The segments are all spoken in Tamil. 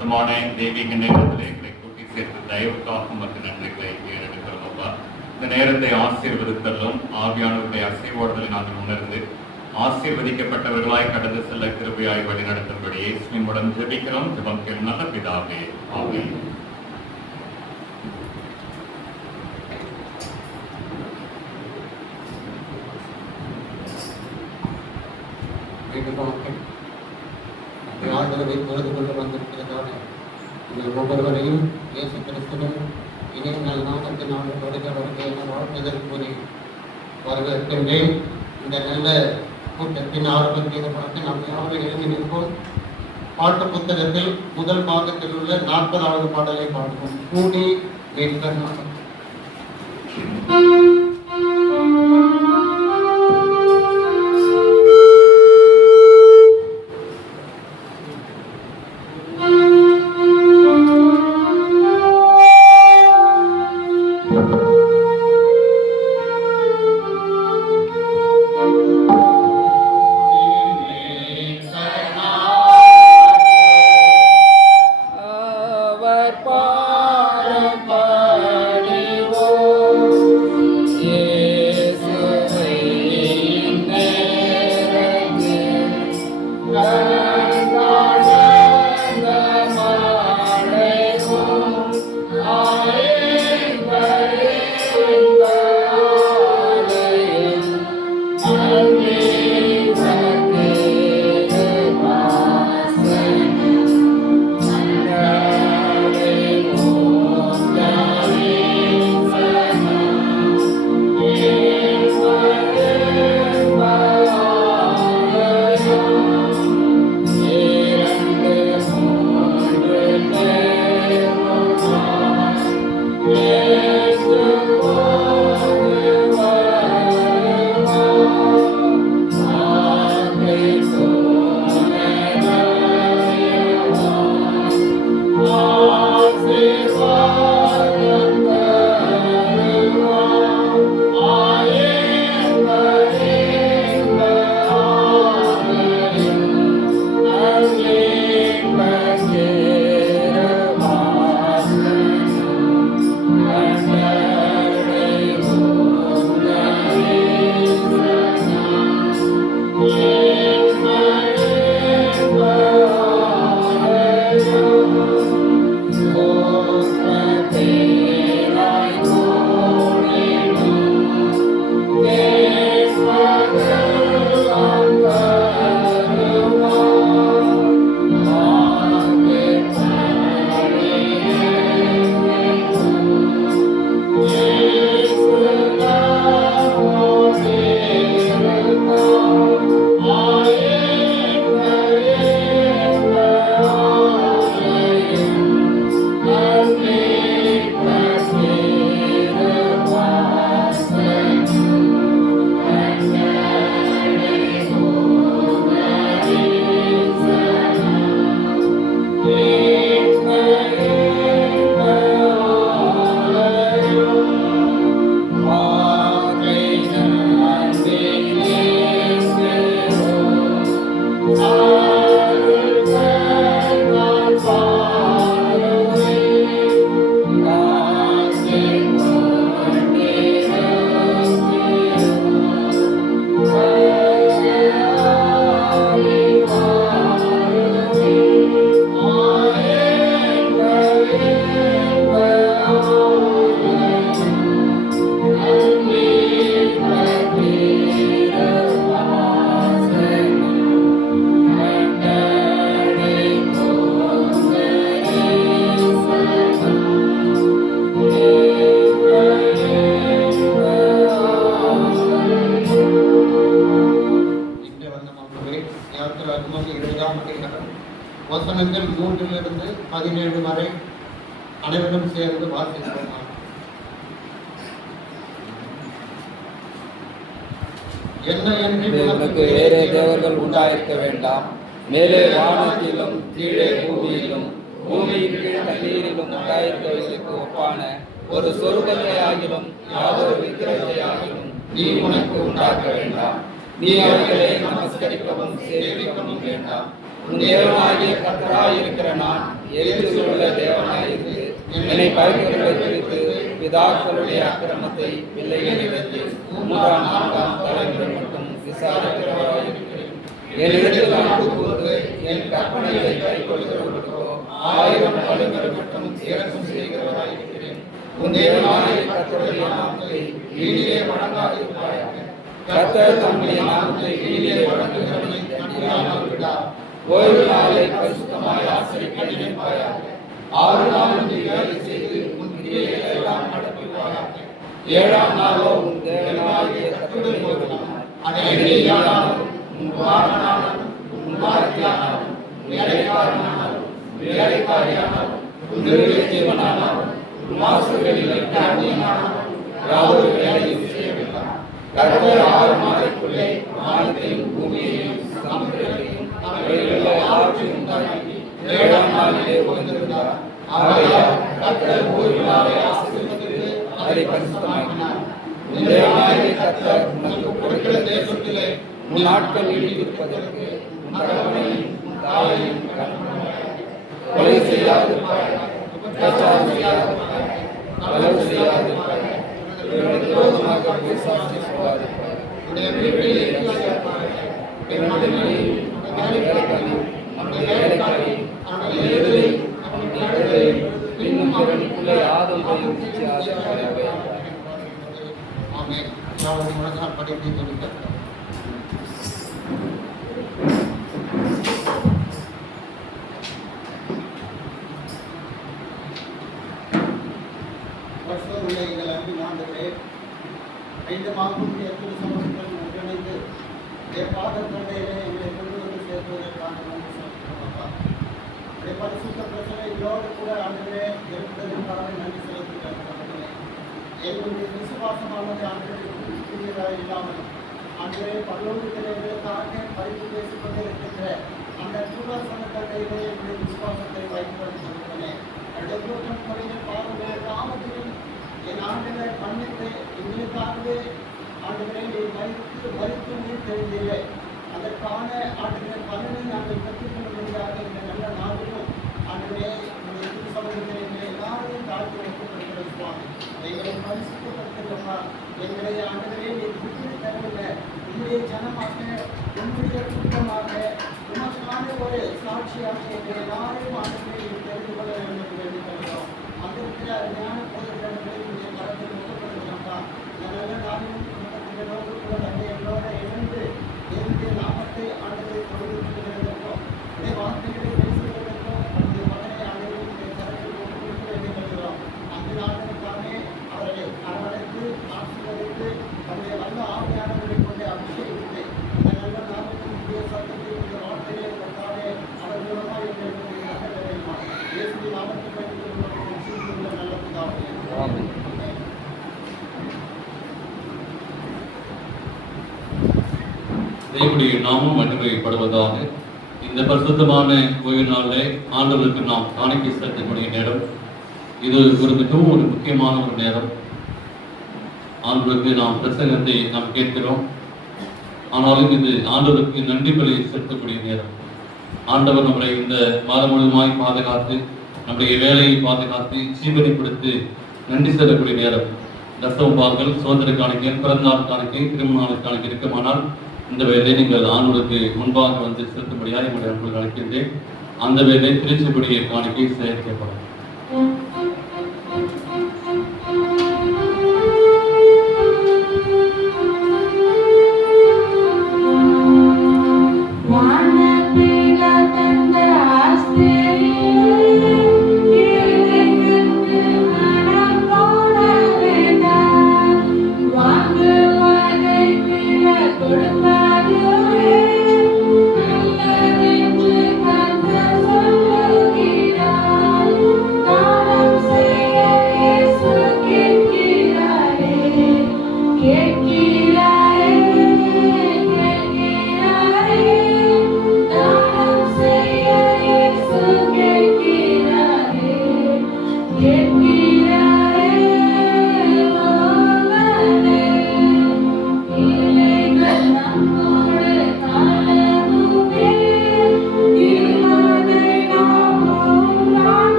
பரிசுத்தமான தெய்வீக நேரத்தில் எங்களை கூட்டி சேர்த்து தயவுக்காக மற்றும் நன்றிகளை ஏறெடுக்கிறோம் அப்பா. இந்த நேரத்தை ஆசீர்வதித்தலும் ஆவியானவருடைய அசைவோடுதலை நாங்கள் உணர்ந்து ஆசீர்வதிக்கப்பட்டவர்களாய் கடந்து செல்ல கிருபையாய் வழிநடத்தும்படி இயேசுவின் மூலம் ஜெபிக்கிறோம். ஜெபம் கேளும் நல்ல பிதாவே, ஆமென். ஆண்டவரை தொழுது கொண்டு வந்திருக்கிறதான உங்கள் ஒவ்வொருவரையும் இயேசு கிறிஸ்துவின் இனி நல் நாமத்தின் அவருக்கு என வாழ்த்துதல் கூறி வரவேற்கின்றேன். இந்த நல்ல கூட்டத்தின் ஆரம்பத்தை பார்த்து நாம் யாரும் எழுதி நிற்போம். பாட்டு புத்தகத்தில் முதல் பாகத்தில் உள்ள 40வது பாடலை பாடுவோம். கூடி மீட்பர் நாமம். வசனங்கள் 3 17 வரை அனைவரும் சேர்ந்து வாசிப்போம். எனக்கு வேறே தேவர்கள் உண்டாயிருக்க வேண்டாம். மேலே வானத்திலும் கீழே பூமியிலும் பூமியின் கீழ் தண்ணீரிலும் உண்டாயிருக்கவர்களுக்கு ஒப்பான ஒரு சொருபத்தை ஆகிலும் யாதொரு விக்கிரகத்தை ஆகிலும் நீ உனக்கு உண்டாக்க வேண்டாம். நீ அவர்களை நமஸ்கரிக்கவும் சேவிக்கவும் வேண்டாம். உன் தேவனாகிய கர்த்தராய் இருக்கிற நான் எரிச்சலுள்ள தேவனாயிருந்து என்னை பகைக்கிறவர்களை குறித்து பிதாக்களுடைய அக்கிரமத்தை பிள்ளைகளிடத்தில் 3ஆம் 4ஆம் தலைமுறை மட்டும் விசாரிக்கிறவராயிருக்கிறேன். என்னிடத்தில் அன்பு கூர்ந்து என் கற்பனைகளை கைக்கொள்கிறவர்களுக்கோ 1000 தலைமுறை மட்டும் இரக்கம் செய்கிறவராயிருக்கிறேன். உன் தேவனாகிய கர்த்தருடைய நாமத்தை வீணிலே வணங்காதிருப்பாயாக. கர்த்தர் தம்முடைய நாமத்தை வீணிலே வணங்குகிறவனை தண்டியாமல் விடார். ஓய்வு நாளை பரிசுத்தமாய் ஆசரிக்க நினைப்பாயாக. 6 நாள் நீ வேலை செய்து உன் கிரியைகளை எல்லாம் நடத்துவாயாக. 7ஆம் நாளோ உன் தேவனாகிய கர்த்தருடைய நாமம். அதை எண்ணியானாலும் உன் குமாரனானாலும் உன் குமாரத்தியானாலும் உன் வேலைக்காரனானாலும் உன் வேலைக்காரியானாலும் உன் நிர்வாகியவனானாலும் உன் வாசல்களில் அந்நியனானாலும் யாதொரு வேலையும் செய்யவில்லை. கர்த்தர் 6 மாதத்துக்குள்ளே வானத்தையும் பூமியையும் சமுத்திரத்தையும் அவைகளுள்ள எல்லாவற்றையும் உண்டாக்கி 7ஆம் நாளிலே ஓய்ந்திருந்தார். ஆகையால் கர்த்தர் ஓய்வு நாளை ஆசீர்வதித்து அதை பரிசுத்தமாக்கினார். உன் தேவனாகிய கர்த்தர் உனக்கு கொடுக்கிற தேசத்திலே உன் நாட்கள் நீடித்திருப்பதற்கு உன் தகப்பனையும் உன் தாயையும் கண்ணுவாயாக. கொலை செய்யாதிருப்பாயாக. விபச்சாரம் செய்யாதிருப்பாயாக. களவு செய்யாதிருப்பாயாக. இவனுக்கு விரோதமாக பேசாட்சி சொல்லாதிருப்பாயாக. உன்னுடைய வீட்டிலே இருக்காதிருப்பாயாக. பெண்ணுடைய மனைவி, அவனுடைய வேலைக்காரி, அவனுடைய வேலைக்காரி, அவனுடைய எதிரி, அவனுடைய எதிரி, பின்னும் அவனுக்குள்ளே யாதொன்றையும் செய்யாதிருப்பாயாக. ஆமென். யாவரும் மனதால் படித்து ஜெபிக்கிறோம். பரிசுத்தமுள்ள எங்கள் அன்பின் ஆண்டவரே, 5 மாதங்களுடைய சமூகத்தில் ஒன்றிணைந்து பாதத்தண்டையிலே எங்களை கொண்டு வந்து சேர்ப்பதற்கான நன்றி செலுத்துகிறோம் அப்பா. பரிசுத்த பிரச்சனைகளோடு கூட ஆண்டவரே இருப்பதற்காக நன்றி செலுத்துகிறோம். எங்களுடைய விசுவாசமானது ஆண்டவரை இல்லாமல் ஆண்டவரே பரலோகத்திலே எங்களுக்காக பரிந்து பேசிக் கொண்டிருக்கின்ற அந்த கிருபாசன தண்டையிலே எங்களுடைய விசுவாசத்தை பயன்படுத்துகிறேன். கூட்டம் குறைந்த பாவங்களை கிராமத்திலும் என் ஆண்டுகளை மன்னித்து எங்களுக்காகவே ஆண்டுகளை நீ மறித்து நீர் தெரிந்தீரே. அதற்கான ஆண்டுகளை பலனை நாங்கள் கற்றுக்கொள்ள முடியாத இந்த நல்ல நாளிலும் ஆண்டுகளே உங்களுடைய திருசமூகத்தில் எங்களை எல்லாரையும் தாழ்த்தி வைக்கப்படுகிற சுவாமி எங்களை பரிசுத்தப்படுத்துகிறப்பா. எங்களை ஆண்டுகளே நீ புத்திரி தரவில்லை. உங்களுடைய ஜனமாக உங்களுடைய கூட்டமாக உமக்கான ஒரு சாட்சியாக எங்களை எல்லாரையும் ஆண்டுகளை நீ தெரிந்து கொள்ள வேண்டும் என்று வேண்டிக்கிறோம். அந்த ஞான போதனை உடைய கரத்தில் முகப்படுகிறப்பா. இந்த நல்ல நாளிலும் குடும்பத்தினரோடு கூட தந்தையர்களோட இணைந்து என்னுடைய நாமத்தை ஆண்டுகளை கொடுக்கிறதற்கும் உடைய வார்த்தைகளை பேசுவதற்கும் நம்முடைய மகனை ஆண்டுகளுடைய கரத்தில் கொடுக்க வேண்டிக்கிறோம். அந்த நாளுக்காக அவர்களை அரவணைத்து ஆசீர்வதித்து நம்முடைய நல்ல ஆவியானவர்களை கொண்டு அபிஷேகித்து இந்த நல்ல நாமத்தினுடைய சத்தத்தை உடைய வார்த்தைகளை கொண்டாடே அவர் மூலமாக எங்களுக்கு நல்ல வேலைமா இயேசுவின் நாமத்தை பயன்படுத்த நல்ல பிதாவே. தேவனுடைய நாமம் மகிமைப்படுவதாக. இந்த பரிசுத்தமான ஓய்வு நாளிலே ஆண்டவருக்கு நாம் காணிக்கை செலுத்தக்கூடிய நேரம் இது. மிகவும் ஒரு முக்கியமான ஒரு நேரம். ஆண்டவருக்கு நாம் பிரசங்கத்தை நாம் கேட்கிறோம். ஆனாலும் இது ஆண்டவருக்கு நன்றி பலி செலுத்தக்கூடிய நேரம். ஆண்டவர் நம்மளை இந்த மாதம் முழுவதுமாய் பாதுகாத்து நம்முடைய வேலையை பாதுகாத்து ஜீவனை கொடுத்து நன்றி செல்லக்கூடிய நேரம். தசம பாகங்கள், சோதனை காணிக்கை, பிறந்தநாள் காணிக்கை, திருமண நாள் காணிக்கை இருக்குமானால் இந்த வேலை நீங்கள் ஆண்டவருக்கு முன்பாக வந்து செலுத்தும்படியாக என்னுடைய அன்பு அழைக்கின்றேன். அந்த வேலை திருச்சிபடிய காணிக்கை சேர்க்கப்படும். Thank you.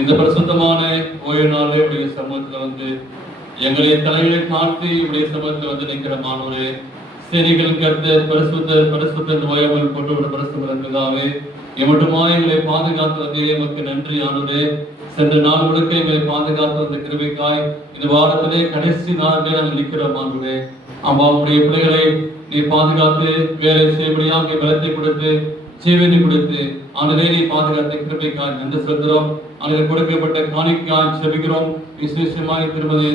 இந்த பரிசுத்தமான ஓய்வு நாளே உடைய சமூகத்துல வந்து எங்களுடைய தலைகளை தாழ்த்தி உடைய சமூகத்துல வந்து நிற்கிற மாணவரே சேனைகள் கருத்த பரிசுத்த ஓயாமல் போட்டு விட பரிசுத்ததாவே எமட்டுமா எங்களை பாதுகாத்து வந்தே எமக்கு நன்றி ஆனவரே. சென்ற நாள் முழுக்க எங்களை பாதுகாத்து வந்த கிருபைக்காய் இந்த வாரத்திலே கடைசி நாளிலே நாங்கள் நிற்கிறோம் ஆண்டவரே. அம்மா உடைய பிள்ளைகளை நீ பாதுகாத்து வேலை செய்யபடியாக பலத்தை கொடுத்து ஜீவனை கொடுத்து ஆண்டவரே நீ பாதுகாத்த கிருபைக்காய் நன்றி செலுத்துகிறோம். அவர்களுக்கு கொடுக்கப்பட்ட காணிக்காய் செபிக்கிறோம். விசேஷமாய் திருமதி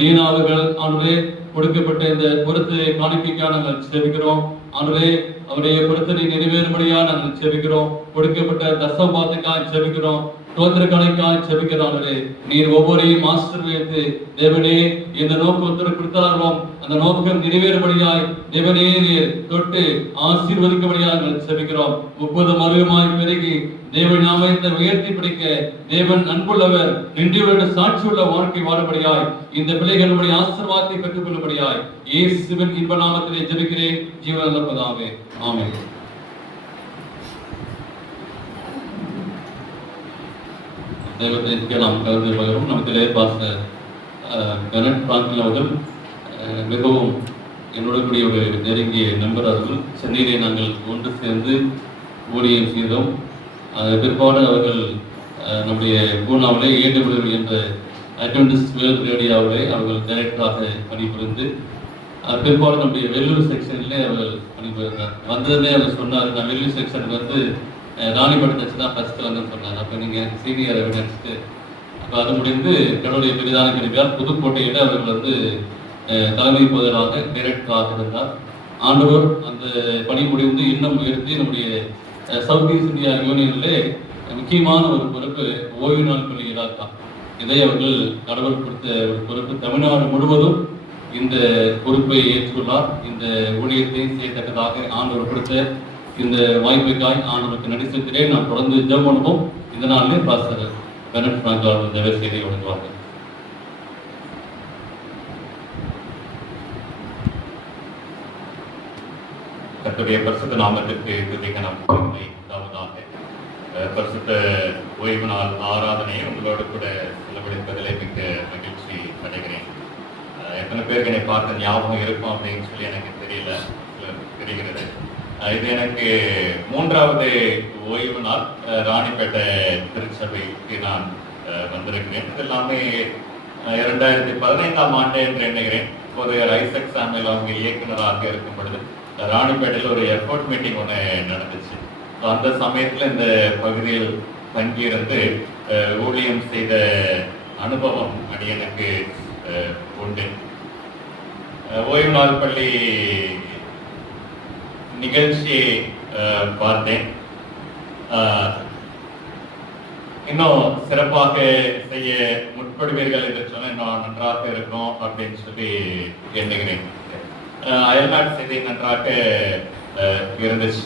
நீனா அவர்கள் ஆண்டவரே கொடுக்கப்பட்ட இந்த பொருத்தை காணிக்கைக்காக நாங்கள் செபிக்கிறோம். ஆண்டவரே அவருடைய பொருத்தனை நிறைவேறும்படியா நாங்கள் செபிக்கிறோம். கொடுக்கப்பட்ட தசமபாத்துக்காய் செபிக்கிறோம். தோத்திரக்கணைக்காய் செபிக்கிறார்களே நீர் ஒவ்வொரையும் ஆசீர்வதித்து தேவனே இந்த நோக்கம் ஒருத்தர் கொடுத்தார்களோ அந்த நோக்கம் நிறைவேறும்படியாய் தேவனே நீர் தொட்டு ஆசீர்வதிக்கும்படியாக செபிக்கிறோம். 30 மருகமாய் பெருகி தேவன் நாமத்தை உயர்த்தி பிடிக்க தேவன் அன்புள்ளவர் நின்றுவிட சாட்சியுள்ள வாழ்க்கை வாழும்படியாய் இந்த பிள்ளைகளுடைய ஆசீர்வாதத்தை பெற்றுக் கொள்ளும்படியாய் இயேசுவின் இன்ப நாமத்திலே ஜெபிக்கிறேன் ஜீவனுள்ள பிதாவே. ஆமென். தெய்வத்திற்கு நாம் கருது பகிரும். நமக்கு பாஸ்டர் பெனட் பிராங்கில் அவர்கள் மிகவும் என்னோட கூடிய ஒரு நெருங்கிய நண்பர். அவர்கள் சென்னையிலே நாங்கள் ஒன்று சேர்ந்து ஊழியம் செய்தோம். பிற்பாடு அவர்கள் நம்முடைய பூனாவிலே ஏடுபுரம் என்ற அட்வென்டிஸ்ட் வேர்ல்ட் ரேடியோவிலே அவர்கள் டைரக்டராக பணிபுரிந்து பிற்பாடு நம்முடைய வெள்ளூர் செக்ஷனிலே அவர்கள் பணிபுரிந்தார். வந்ததுமே அவர் சொன்னார், நான் வெள்ளூர் செக்ஷனுக்கு வந்து ராணிப்பேட்டை வச்சு தான் ஃபர்ஸ்ட் வந்து சொன்னாங்க. அப்போ நீங்கள் சீனியரை நினச்சிட்டு அப்போ அது முடிந்து கடவுளுடைய பெரிதான கிடைப்பார் புதுக்கோட்டையில் அவர்கள் வந்து தலைமை பொதுவாக டைரக்டராக இருந்தார். ஆண்டவர் அந்த பணி முடிந்து இன்னும் உயர்த்தி நம்முடைய சவுத் ஈஸ்ட் இந்தியா யூனியனிலே முக்கியமான ஒரு பொறுப்பு ஓய்வு நாள் பள்ளி இலாக்கா. இதை அவர்கள் கடவுள் கொடுத்த ஒரு பொறுப்பு. தமிழ்நாடு முழுவதும் இந்த பொறுப்பை ஏற்றுள்ளார். இந்த ஊழியத்தை செய்யத்தக்கதாக ஆண்டவர் கொடுத்த இந்த வாய்ப்புக்காய் ஆண்டவருக்கு நன்றி செலுத்துகிறேன். நாம் தொடர்ந்து ஜெபம் பண்ணுவோம். இந்த நாளிலே பாஸ்டர் பெனட் பிராங்க் அவர்கள் இந்த செய்தியை வழங்குவார்கள். கர்த்தருடைய பரிசுத்த நாமத்திற்கு துதிக்க நாம் உண்டாவதாக. பரிசுத்த ஓய்வு நாள் ஆராதனையை உங்களோடு கூட செலவழிப்பதிலே மிக்க மகிழ்ச்சி அடைகிறேன். எத்தனை பேருக்கு என்னை பார்த்த ஞாபகம் இருக்கும் அப்படின்னு சொல்லி எனக்கு தெரியல, தெரிகிறது. இது எனக்கு 3வது ஓய்வு நாள். ராணிப்பேட்டை திருச்சபைக்கு நான் வந்திருக்கிறேன். இது எல்லாமே 2015ஆம் ஆண்டு என்று எண்ணுகிறேன். இப்போது ஐசக் சாமுவேல் அவங்க இயக்குநராக இருக்கும் பொழுது ராணிப்பேட்டையில் ஒரு எஃபோர்ட் மீட்டிங் ஒன்று நடந்துச்சு. அந்த சமயத்தில் இந்த பகுதியில் தங்கியிருந்து ஊழியம் செய்த அனுபவம் அது எனக்கு உண்டு. ஓய்வு நாள் பள்ளி நிகழ்ச்சியை பார்த்தேன். இன்னும் சிறப்பாக செய்ய முற்படுவீர்கள் என்று சொன்ன இன்னும் நன்றாக இருக்கும் அப்படின்னு சொல்லி எண்ணுகிறேன். அயல்நாட்டு செய்தி நன்றாக இருந்துச்சு.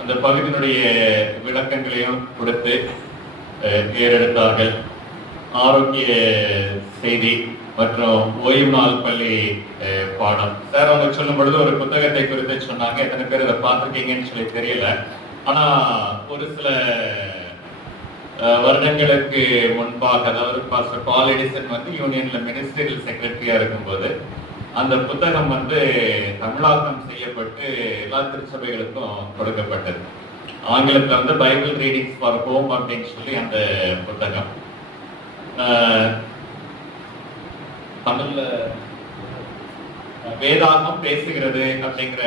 அந்த பகுதியினுடைய விளக்கங்களையும் கொடுத்து ஏறெடுத்தார்கள். ஆரோக்கிய செய்தி மற்றும் ஓய்வு நாள் பள்ளி பாடம். சார் அவங்க சொல்லும் பொழுது ஒரு புத்தகத்தை குறித்து சொன்னாங்க. எத்தனை பேர் இதை பார்த்துருக்கீங்கன்னு சொல்லி தெரியல. ஆனா ஒரு சில வருடங்களுக்கு முன்பாக, அதாவது பாஸ்டர் பால் எடிசன் வந்து யூனியன்ல மினிஸ்ட்ரியல் செக்ரட்டரியா இருக்கும்போது அந்த புத்தகம் வந்து தமிழாக்கம் செய்யப்பட்டு எல்லா திருச்சபைகளுக்கும் கொடுக்கப்பட்டது. ஆங்கிலத்தில் வந்து பைபிள் ரீடிங்ஸ் ஃபார் ஹோம் அப்படின்னு சொல்லி அந்த புத்தகம். தமிழ்ல வேதாகம் பேசுகிறது அப்படிங்கிற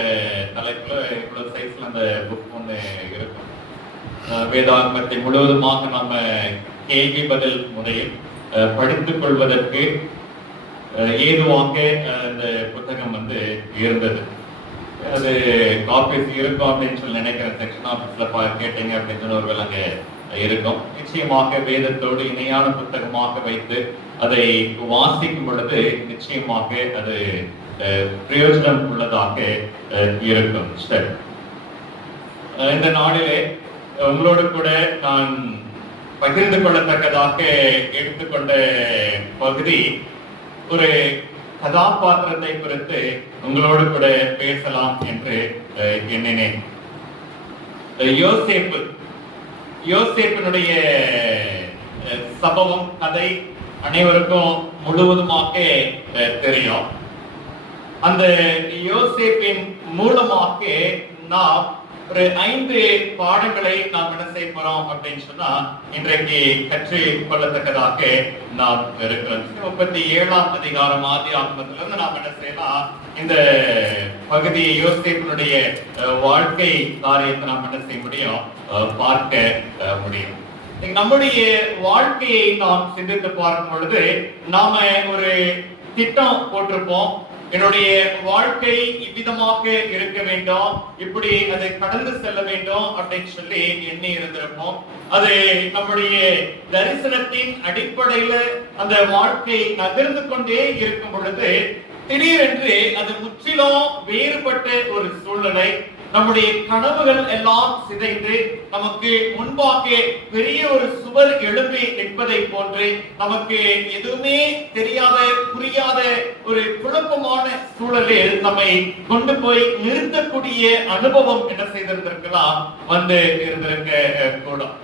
தலைப்புல இவ்வளவு சைஸ்ல அந்த புக் ஒன்று இருக்கும். வேதாகமத்தை முழுவதுமாக நம்ம கேள்வி பதில் முறையில் படித்துக் கொள்வதற்கு ஏதுவாக இந்த புத்தகம் வந்து இருந்தது. அது காப்பீஸ் இருக்கும் அப்படின்னு சொல்லி நினைக்கிறேன். செக்ஷன் ஆஃபீஸ்ல கேட்டீங்க அப்படின்னு சொன்னவர்கள் அங்கே இருக்கும். நிச்சயமாக வேதத்தோடு இணையான புத்தகமாக வைத்து அதை வாசிக்கும் பொழுது நிச்சயமாக அது பிரயோஜனம் உள்ளதாக இருக்கும். இந்த நாளிலே உங்களோடு கூட நான் பகிர்ந்து கொள்ளத்தக்கதாக எடுத்துக்கொண்ட பகுதி ஒரு கதாபாத்திரத்தை குறித்து உங்களோடு கூட பேசலாம் என்று எண்ணினேன். யோசேப்பினுடைய சம்பவம் கதை அனைவருக்கும் முழுவதுமாக தெரியும். அந்த யோசேப்பின் மூலமாக நாம் ஒரு 5 பாடங்களை நாம் என்ன செய்ய போறோம் அப்படின்னு சொன்னா இன்றைக்கு கற்றுக் கொள்ளத்தக்கதாக நாம் இருக்கிறோம். 37ஆம் அதிகாரம் ஆதியாகமத்திலிருந்து நாம் என்ன செய்யலாம், இந்த பகுதியை யோசேப்பினுடைய வாழ்க்கை காரியத்தை நாம் என்ன செய்ய முடியும், பார்க்க முடியும். நம்முடைய வாழ்க்கையை நாம் சிந்தித்து பார்க்கும் பொழுது நாம ஒரு திட்டம் போட்டிருப்போம். என்னுடைய வாழ்க்கை இவ்விதமாக இருக்க வேண்டும், இப்படி அதை கடந்து செல்ல வேண்டும் அப்படின்னு சொல்லி எண்ணி இருந்திருப்போம். அது நம்முடைய தரிசனத்தின் அடிப்படையில அந்த வாழ்க்கை நகர்ந்து கொண்டே இருக்கும் பொழுது திடீரென்று அது முற்றிலும் வேறுபட்ட ஒரு சூழ்நிலை, நம்முடைய கனவுகள் எல்லாம் சிதைந்து நமக்கு முன்பாக பெரிய ஒரு சுவர் எழும்பி நிற்பதை போன்று நமக்கு எதுவுமே தெரியாத புரியாத ஒரு குழப்பமான சூழலில் நம்மை கொண்டு போய் நிறுத்தக்கூடிய அனுபவம் என்ன செய்திருந்திருக்கலாம், வந்து இருந்திருக்க கூடும்.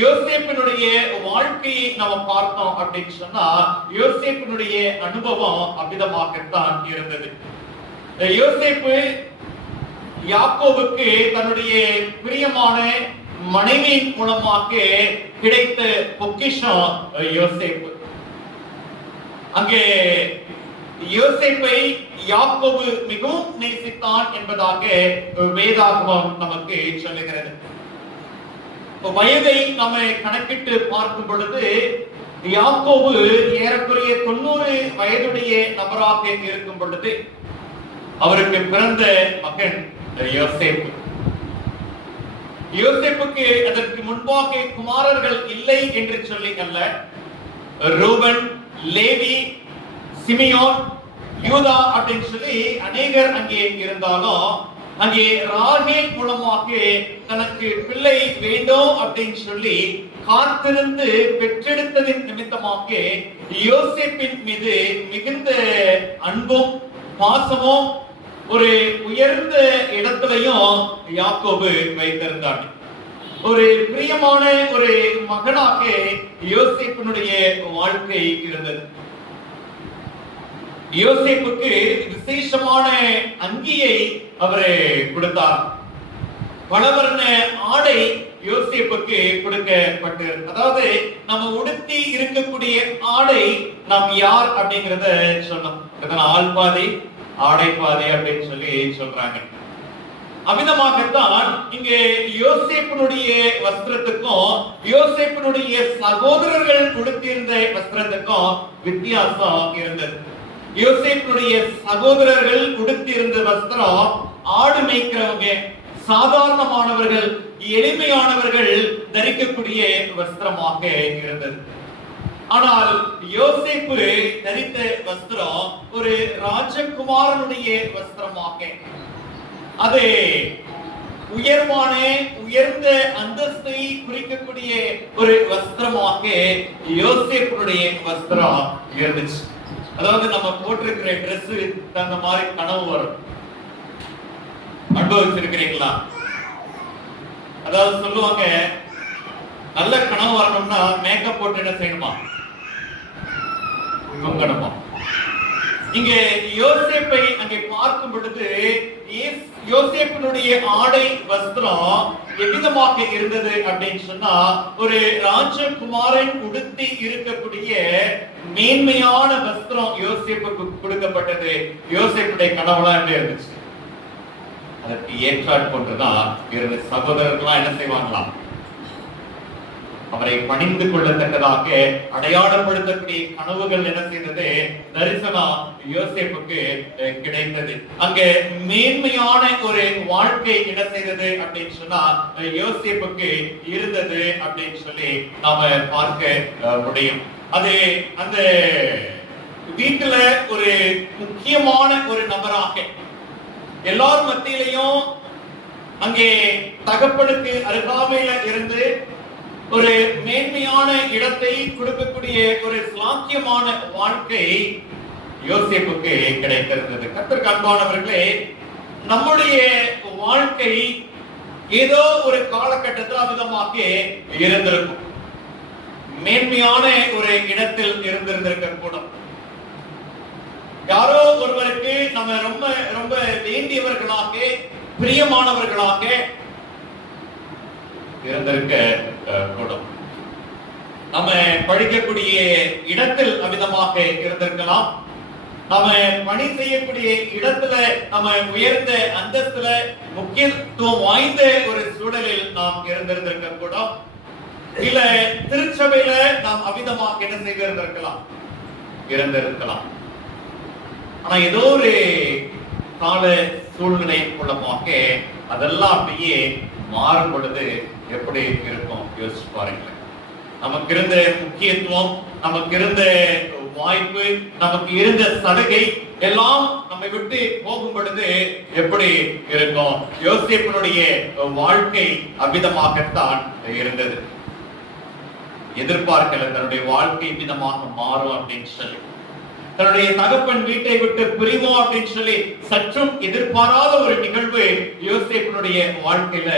யோசேப்பினுடைய வாழ்க்கையை நம்ம பார்த்தோம் அப்படின்னு சொன்னா யோசேப்பினுடைய அனுபவம் அவ்விதமாகத்தான் இருந்தது. யோசேப்பு யாக்கோபுக்கு தன்னுடைய பிரியமான மனைவியின் மூலமாக கிடைத்த பொக்கிஷம் யோசேப்பு. அங்கே யோசேப்பை யாக்கோபு மிகவும் நேசித்தான் என்பதாக வேதாகமம் நமக்கு சொல்லுகிறது. வயதை நம்ம கணக்கிட்டு பார்க்கும் பொழுது யாக்கோபு ஏறக்குறைய 90 வயதுடைய நபராக இருக்கும் பொழுது அவருக்கு பிறந்த மகன் யோசேப்பு. யோசேப்புக்கு அதற்கு முன்பாக குமாரர்கள் இல்லை என்று சொல்லி அல்ல, ரூபன், லேவி, சிமியோன், யூதா அப்படின்னு சொல்லி அநேகர் அங்கே இருந்தாலும் அங்கே ராகேல் மூலமாக தனக்கு பிள்ளை வேண்டும் அப்படின்னு சொல்லி காத்திருந்து பெற்றெடுத்ததின் நிமித்தமாக யோசேப்பின் மீது மிகுந்த அன்பும் பாசமும் ஒரு உயர்ந்த இடத்திலையும் யாக்கோபு வைத்திருந்தார். ஒரு பிரியமான ஒரு மகனாக யோசேப்பினுடைய வாழ்க்கை இருந்தது. யோசேப்புக்கு விசேஷமான அங்கியை அவர் கொடுத்தார். பலவர்ண ஆடை யோசேப்புக்கு கொடுக்கப்பட்டு, அதாவது நம்ம உடுத்தி இருக்கக்கூடிய ஆடை நாம் யார் அப்படிங்கறத சொன்னோம். ஆள் பாதி ஆடை பாதி அப்படின்னு சொல்லி சொல்றாங்க. அமிதமாகத்தான் இங்கே யோசேப்பினுடைய வஸ்திரத்துக்கும் யோசேப்பினுடைய சகோதரர்கள் கொடுத்திருந்த வஸ்திரத்துக்கும் வித்தியாசம் இருந்தது. யோசேப்பினுடைய சகோதரர்கள் உடுத்தியிருந்த வஸ்திரம் ஆடு மேய்க்கிறவங்க, சாதாரணமானவர்கள், எளிமையானவர்கள் தரிக்கக்கூடிய வஸ்திரமாக இருந்தது. ஆனால் யோசேப்பு தரித்த வஸ்திரம் ஒரு ராஜகுமாரனுடைய வஸ்திரமாக, அது உயர்ந்த அந்தஸ்தை குறிக்கக்கூடிய ஒரு வஸ்திரமாக யோசேப்பினுடைய வஸ்திரம் இருந்துச்சு. அதாவது நம்ம போட்டிருக்கிற ட்ரெஸ் அந்த மாதிரி கனவு வரும். அனுபவிச்சிருக்கிறீங்களா? அதாவது சொல்லுவாங்க, நல்ல கனவு வரணும்னா மேக்கப் போட்டு என்ன செய்யணுமா, தூங்கணுமா. இங்க யோசேப்பை அங்கே பார்க்கும் பொழுது யோசேப்பினுடைய ஆடை வஸ்திரம் எவ்விதமாக இருந்தது அப்படின்னு சொன்னா ஒரு ராஜகுமாரன் உடுத்தி இருக்கக்கூடிய மேன்மையான வஸ்திரம் யோசேப்புக்கு கொடுக்கப்பட்டது. யோசேப்புடைய கனவுலாம் எப்படி இருந்துச்சு? அதற்கு ஏற்றாற் போன்றுதான் இருந்த சகோதரர்கள்லாம் என்ன செய்வாங்களாம், அவரை பணிந்து கொள்ளத்தக்கதாக அடையாளப்படுத்தக்கூடிய கனவுகள் என்ன செய்தது, தரிசனம் யோசேப்புக்கு கிடைத்தது. அங்க மேன்மையான ஒரு வாழ்க்கை என்ன செய்தது அப்படின்னு சொன்னா யோசேப்புக்கு இருந்தது அப்படின்னு சொல்லி நாம பார்க்க முடியும். அது அந்த வீட்டுல ஒரு முக்கியமான ஒரு நபராக, எல்லாரும் மத்தியிலையும் அங்கே தகப்பனுக்கு அருகாமையில இருந்து ஒரு மேன்மையான இடத்தை கொடுக்கக்கூடிய ஒரு சாக்கியமான வாழ்க்கை யோசேப்புக்கு கிடைத்திருந்தது. கர்த்தருக்கு அன்பானவர்களே, நம்முடைய வாழ்க்கை ஏதோ ஒரு காலகட்டத்தில் அமிதமாக இருந்திருக்கும். மேன்மையான ஒரு இடத்தில் இருந்திருந்திருக்க கூடும். யாரோ ஒருவருக்கு நம்ம ரொம்ப ரொம்ப வேண்டியவர்களாக பிரியமானவர்களாக இருந்திருக்க கூடும். நம்ம படிக்கக்கூடிய இடத்தில் அமிதமாக இருந்திருக்கலாம். நம்ம பணி செய்யக்கூடிய இடத்துல நம்ம உயர்ந்த அந்தஸ்துல முக்கியத்துவம் வாய்ந்த ஒரு சூழலில் நாம் இருந்திருந்திருக்க கூடும். இல்ல திருச்சபையில நாம் அமிதமாக என்ன செய்திருந்திருக்கலாம், இருந்திருக்கலாம். ஆனா ஏதோ ஒரு கால சூழ்நிலை மூலமாக அதெல்லாம் அப்படியே மாறும் பொழுது எப்படி இருக்கும் யோசிச்சு பாருங்களேன். நமக்கு இருந்த முக்கியத்துவம், நமக்கு இருந்த வாய்ப்பு, நமக்கு இருந்த சலுகை எல்லாம் நம்மை விட்டு போகும் பொழுது எப்படி இருக்கும்? யோசேப்பினுடைய வாழ்க்கை அமிதமாகத்தான் இருந்தது. எதிர்பார்க்கல தன்னுடைய வாழ்க்கை விதமாக மாறும் அப்படின்னு சொல்லி, தன்னுடைய தகப்பன் வீட்டை விட்டு பிரிவோம் அப்படின்னு சொல்லி சற்றும் எதிர்பாராத ஒரு நிகழ்வு யோசேப்பினுடைய வாழ்க்கையில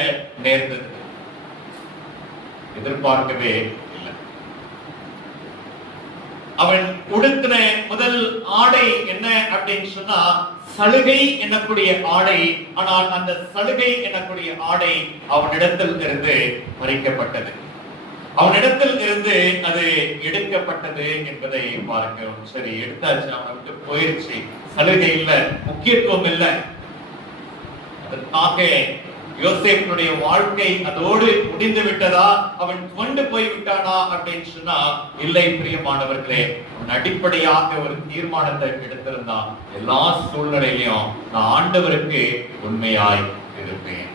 நேர்ந்தது. எதிர்பார்க்கவே இல்லை. அவன் உடுத்தின முதல் ஆடை என்ன அப்படின்னு சொன்னா சலுகை என்னக்கூடிய ஆடை. ஆனால் அந்த சலுகை என்னக்கூடிய ஆடை அவனிடத்தில் இருந்து பறிக்கப்பட்டது, அவனிடத்தில் இருந்து அது எடுக்கப்பட்டது என்பதை பார்க்கிறோம். சரி, எடுத்தாச்சு, அவனுக்கு போயிருச்சு, சலுகை இல்ல, முக்கியத்துவம் இல்லை. அதற்காக யோசேப்பினுடைய வாழ்க்கை அதோடு முடிந்து விட்டதா, அவன் கொண்டு போய் விட்டானா அப்படின்னு சொன்னா இல்லை. பிரியமானவர்களே, அவன் அடிப்படையாக ஒரு தீர்மானத்தை எடுத்திருந்தான். எல்லா சூழ்நிலையிலும் நான் ஆண்டவருக்கு உண்மையாய் இருப்பேன்.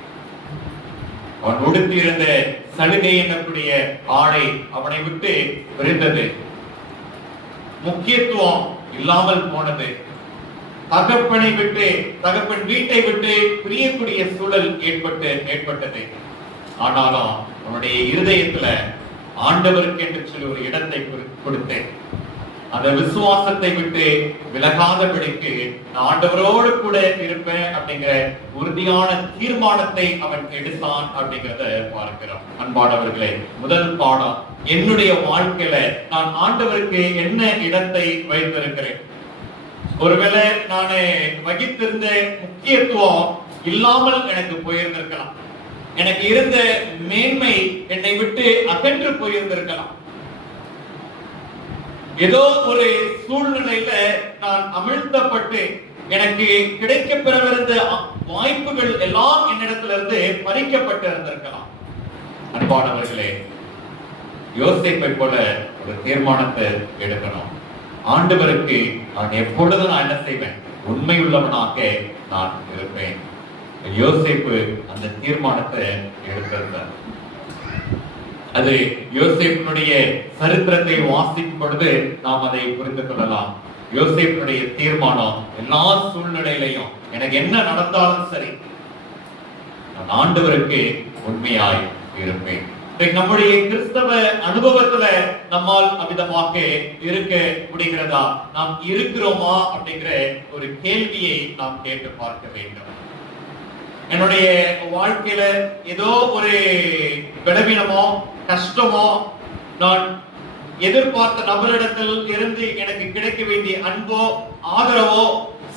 அவன் உடுத்தி இருந்த சலுகை என்னக்கூடிய ஆடை அவனை விட்டு பிரிந்தது, முக்கியத்துவம் இல்லாமல் போனது, தகப்பனை விட்டு, தகப்பன் வீட்டை விட்டு பிரியக்கூடிய சூழல் ஏற்பட்டது. ஆனாலும் அவனுடைய இருதயத்துல ஆண்டவருக்கு என்று சொல்லி ஒரு இடத்தை கொடுத்தேன். அந்த விசுவாசத்தை விட்டு விலகாதபடிக்கு நான் ஆண்டவரோடு கூட இருப்பேன் அப்படிங்கிற உறுதியான தீர்மானத்தை அவன் எடுத்தான் அப்படிங்கிறத பார்க்கிறோம். அன்பானவர்களே, முதல் பாடம், என்னுடைய வாழ்க்கையில நான் ஆண்டவருக்கு என்ன இடத்தை வைத்திருக்கிறேன்? ஒருவேளை நான் வகித்திருந்த முக்கியத்துவம் இல்லாமல் எனக்கு போயிருந்திருக்கலாம், எனக்கு இருந்த மேன்மை என்னை விட்டு அகன்று போயிருந்திருக்கலாம். ஏதோ ஒரு சூழ்நிலையில நான் அமிழ்த்தப்பட்டு எனக்கு கிடைக்க பெறவிருந்த வாய்ப்புகள் எல்லாம் என்னிடத்திலிருந்து பறிக்கப்பட்டு இருந்திருக்கலாம். அன்பானவர்களே, யோசேப்பை போல ஒரு தீர்மானத்தை எடுக்கணும். ஆண்டவருக்கு நான் எப்பொழுதும் நான் என்ன செய்வேன்? உண்மை உள்ளவனாக நான் இருப்பேன். யோசேப்பு அந்த தீர்மானத்தை எடுத்திருந்தார். அது யோசேப்பினுடைய சரித்திரத்தை வாசிக்கும் பொழுது நாம் அதை புரிந்து கொள்ளலாம். யோசேப்பினுடைய தீர்மானம், எல்லா சூழ்நிலையிலையும் எனக்கு என்ன நடந்தாலும் சரி, நான் ஆண்டவருக்கு உண்மையாய் இருப்பேன். நம்முடைய கிறிஸ்தவ அனுபவத்துல நம்மால் அமிதமாக இருக்க முடிகிறதா? நாம் இருக்கிறோமா அப்படிங்கிற ஒரு கேள்வியை நாம் கேட்டு பார்க்க வேண்டும். என்னுடைய வாழ்க்கையில ஏதோ ஒரு பலவீனமோ கஷ்டமோ, நான் எதிர்பார்த்த நபரிடத்தில் இருந்து எனக்கு கிடைக்க வேண்டிய அன்போ ஆதரவோ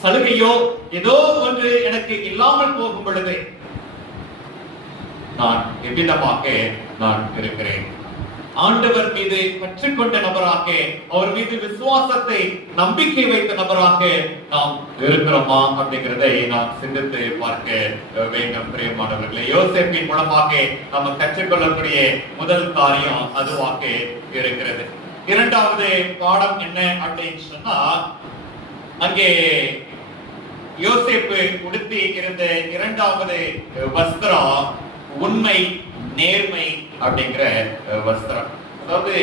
சலுகையோ ஏதோ ஒன்று எனக்கு இல்லாமல் போகும் பொழுது நான் எவ்விதமாக நான் இருக்கிறேன்? ஆண்டவர் மீது பற்றுக்கொண்ட நபராக, அவர் மீது விசுவாசத்தை நம்பிக்கை வைத்த நபராக நாம் இருக்கிறோமா அப்படிங்கிறதை நாம் சிந்தித்து பார்க்க வேண்டும். பிரியமானவர்களே, யோசேப்பின் மூலமாக நாம் கற்றுக்கொள்ளக்கூடிய முதல் காரியம் அதுவாக இருக்கிறது. இரண்டாவது பாடம் என்ன அப்படின்னு சொன்னா, அங்கே யோசேப்பு உடுத்தி இருந்த இரண்டாவது வஸ்திரம் உண்மை, நேர்மை அப்படிங்கிற வஸ்திரம். அதாவது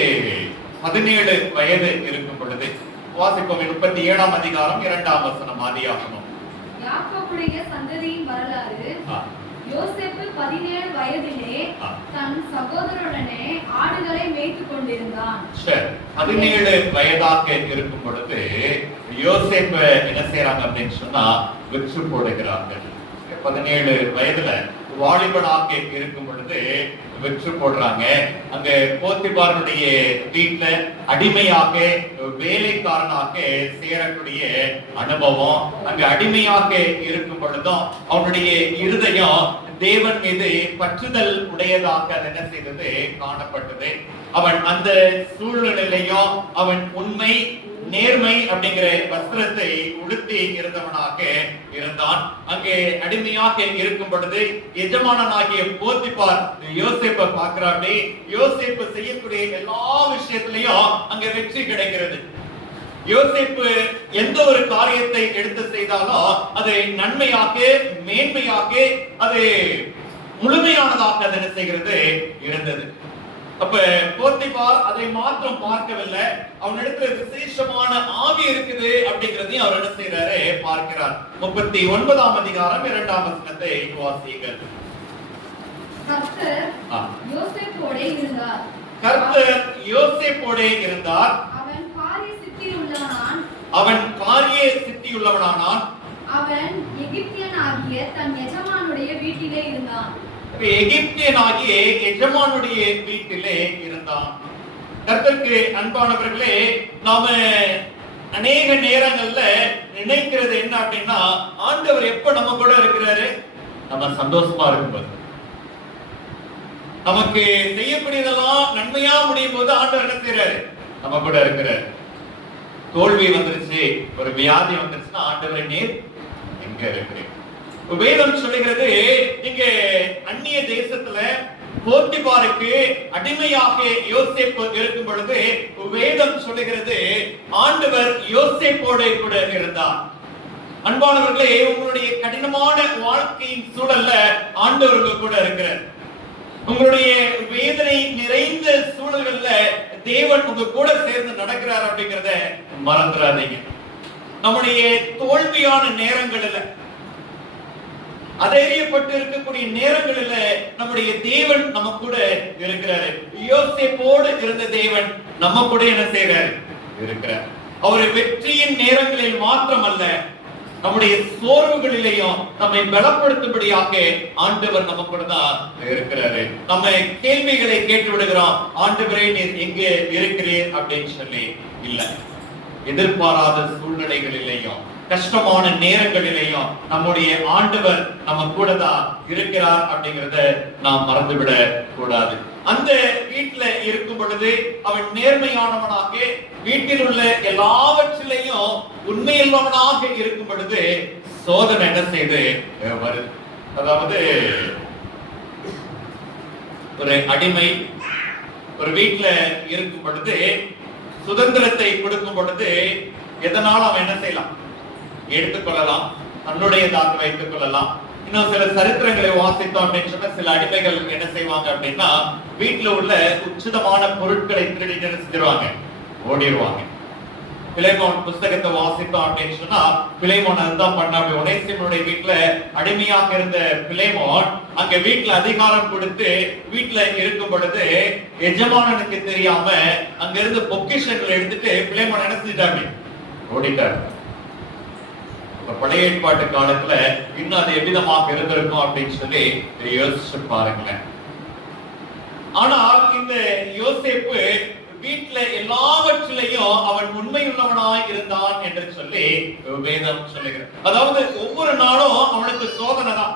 17 வயது இருக்கும் பொழுது, வாசிப்போம் 37ஆம் அதிகாரம் 2ஆம் வசனம், ஆதியாகமம். யாக்கோபுடைய சந்ததியின் வரலாறு. யோசேப்பு 17 வயதிலே தன் சகோதரனுடனே ஆடுகளை மேய்த்துக் கொண்டிருந்தான். 17 வயதாக இருக்கும் பொழுது யோசேப்பு என்ன செய்யறாங்க அப்படின்னு சொன்னா விற்று போடுகிறார்கள். 17 வயதுல வாலிபனாக இருக்கும் பொழுது வெற்றி போடுறாங்க. அங்க போத்திபாரனுடைய வீட்டுல அடிமையாக வேலைக்காரனாக சேரக்கூடிய அனுபவம். அங்க அடிமையாக இருக்கும் பொழுதும் அவனுடைய இருதயம் தேவன் மீது பற்றுதல் உடையதாக அது என்ன செய்தது காணப்பட்டது. அவன் அந்த சூழ்நிலையிலையும் அவன் உண்மை நேர்மை அப்படிங்கிற வஸ்திரத்தை உடுத்தி இருந்தவனாக இருந்தான். அங்கே அடிமையாக இருக்கும் பொழுது எஜமானனாகிய போத்திபார் யோசேப்பை பார்க்கிறாரு. யோசேப்பு செய்யக்கூடிய எல்லா விஷயத்திலையும் அங்க வெற்றி கிடைக்கிறது. யோசேப்பு எந்த ஒரு காரியத்தை எடுத்து செய்தாலும் அது நன்மையாக மேன்மையாக அது முழுமையானதாக அது என்ன செய்கிறது இருந்தது. அப்ப போத்திபார் அதை மாத்திரம் பார்க்கவில்லை, அவனிடத்துல விசேஷமான ஆவி இருக்குது அப்படிங்கறதையும் அவர் என்ன செய்யறாரு பார்க்கிறார். 39ஆம் அதிகாரம் 2ஆம் வசனத்தை வாசியுங்கள். கர்த்தர் யோசேப்போடே இருந்தார். கர்த்தர் யோசேப்போடே இருந்தார். அவன் காரிய சித்தியுள்ளவனானான். அவன் எகிப்தியனாகிய தன் எஜமானுடைய வீட்டிலே இருந்தான். எகிப்தியனாகிய எஜமானுடைய வீட்டிலே இருந்தான். கர்த்தருக்கு அன்பானவர்களே, நாம அநேக நேரங்கள்ல நினைக்கிறது என்ன அப்படின்னா, ஆண்டவர் எப்ப நம்ம கூட இருக்கிறாரு? நம்ம சந்தோஷமா இருக்கும்போது, நமக்கு செய்யக்கூடியதெல்லாம் நன்மையா முடியும் போது ஆண்டவர் என்ன செய்யறாரு? நம்ம கூட இருக்கிறாரு. தோல்வி வந்துருச்சு, ஒரு வியாதி வந்துருச்சுன்னா ஆண்டவரை நீர் எங்க இருக்கிறேன்? வேதம் சொல்லுகிறது, இங்க அந்நிய தேசத்துல போத்திபாருக்கு அடிமையாக யோசேப்பு இருக்கும் பொழுது வேதம் சொல்லுகிறது ஆண்டவர் யோசேப்போடு கூட இருந்தார். அன்பானவர்களே, உங்களுடைய கடினமான வாழ்க்கையின் சூழல்ல ஆண்டவருக்கு கூட இருக்கிறார். உங்களுடைய வேதனை நிறைந்த சூழல்கள்ல தேவன் உங்க கூட சேர்ந்து நடக்கிறார் அப்படிங்கறத மறந்துடாதீங்க. நம்முடைய தோல்வியான நேரங்களில், அதைரியப்பட்டு இருக்கக்கூடிய நேரங்களில் நம்முடைய தேவன் நம்ம கூட இருக்கிறாரு. யோசேப்போடு இருந்த தேவன் நம்ம கூட என்ன செய்யறாரு? இருக்கிறார். அவர் வெற்றியின் நேரங்களில் மாத்திரமல்ல, நம்முடைய சோர்வுகளிலேயும் நம்மை பலப்படுத்தும்படியாக ஆண்டவர் நம்ம கூட தான் இருக்கிறாரு. நம்ம கேள்விகளை கேட்டு விடுகிறோம், ஆண்டவரே நீர் எங்கே இருக்கிறீர் அப்படின்னு சொல்லி. இல்ல, எதிர்பாராத சூழ்நிலைகளிலேயும் கஷ்டமான நேரங்களிலேயும் நம்முடைய ஆண்டவர் நம்ம கூட தான் இருக்கிறார் அப்படிங்கறத நாம் மறந்துவிட கூடாது. அந்த வீட்டுல இருக்கும் பொழுது அவன் நேர்மையானவனாக, வீட்டில் உள்ள எல்லாவற்றிலையும் உண்மையுள்ளவனாக இருக்கும் பொழுது சோதனை என்ன செய்து வருது. அதாவது ஒரு அடிமை ஒரு வீட்டுல இருக்கும் பொழுது, சுதந்திரத்தை கொடுக்கும் பொழுது எதனால அவன் என்ன செய்யலாம்? எடுத்துக்கொள்ளலாம், தன்னுடையதாக வைத்துக் கொள்ளலாம். இன்னும் சில சரித்திரங்களை வாசித்தோம் அப்படின்னு சொன்னா, சில அடிமைகள் என்ன செய்வாங்க அப்படின்னா, வீட்டுல உள்ள உச்சிதமான பொருட்களை திருடி செஞ்சிருவாங்க, ஓடிடுவாங்க. பிலேமோன் புஸ்தகத்தை வாசித்தோம் அப்படின்னு சொன்னா, பிலேமோன் அதுதான் பண்ண. அப்படி ஒனேசிமனுடைய வீட்டுல அடிமையாக இருந்த பிலேமோன் அங்க வீட்டுல அதிகாரம் கொடுத்து வீட்டுல இருக்கும் பொழுது எஜமானனுக்கு தெரியாம அங்க இருந்து பொக்கிஷங்களை எடுத்துட்டு பிலேமோன் என்ன செஞ்சிட்டாங்க? ஓடிட்டார். பழைய ஏற்பாட்டு காலத்துல இன்னும் அது எவ்விதமாக இருந்திருக்கும் அப்படின்னு சொல்லி யோசிச்சு பாருங்களேன். ஆனால் இந்த யோசேப்பு வீட்டுல எல்லாவற்றிலையும் அவன் உண்மையுள்ளவனாய் இருந்தான் என்று சொல்லி வேதம் சொல்லுகிறது. அதாவது ஒவ்வொரு நாளும் அவனுக்கு சோதனை தான்.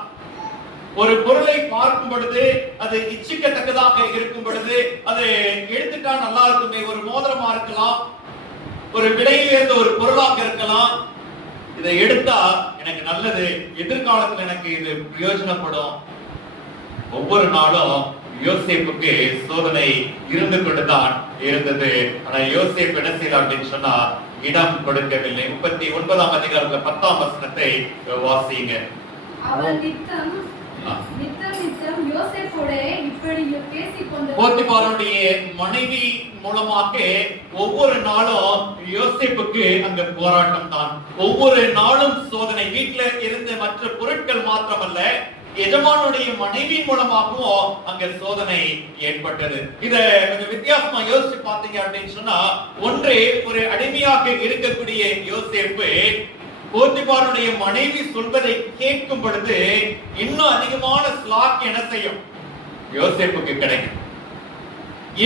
ஒரு பொருளை பார்க்கும் பொழுது அது இச்சிக்கத்தக்கதாக இருக்கும் பொழுது அது எடுத்துட்டா நல்லா இருக்குமே, ஒரு மோதிரமா இருக்கலாம், ஒரு விலையில் இருந்த ஒரு பொருளாக இருக்கலாம், இதை எடுத்தா எனக்கு நல்லது, எதிர்காலத்துல எனக்கு இது பிரயோஜனப்படும். ஒவ்வொரு நாளும் யோசேப்புக்கு சோதனை இருந்து கொண்டுதான் இருந்தது. ஆனா யோசேப்பு என்ன செய்யலாம் அப்படின்னு சொன்னா, இடம் கொடுக்கவில்லை. 39ஆம் அதிகாரத்துல 10ஆம் வசனத்தை வாசிங்க. அவன் நித்தம் யோசேப்போட இப்படி பேசிக் கொண்டு, போத்திபாருடைய மனைவி மூலமாக ஒவ்வொரு நாளும் யோசேப்புக்கு அங்க போராட்டம் தான். ஒவ்வொரு நாளும் சோதனை. வீட்டுல இருந்த மற்ற பொருட்கள் மாத்திரமல்ல, எஜமானுடைய மனைவி மூலமாகவும் அங்க சோதனை ஏற்பட்டது. இத கொஞ்சம் வித்தியாசமா யோசிச்சு பாத்தீங்க அப்படின்னு சொன்னா, ஒன்று ஒரு அடிமையாக இருக்கக்கூடிய யோசேப்பு போத்திபாருடைய மனைவி சொல்வதை கேட்கும் பொழுது இன்னும் அதிகமான ஸ்லாக் என்ன செய்யும்? யோசேப்புக்கு கிடைக்கும்.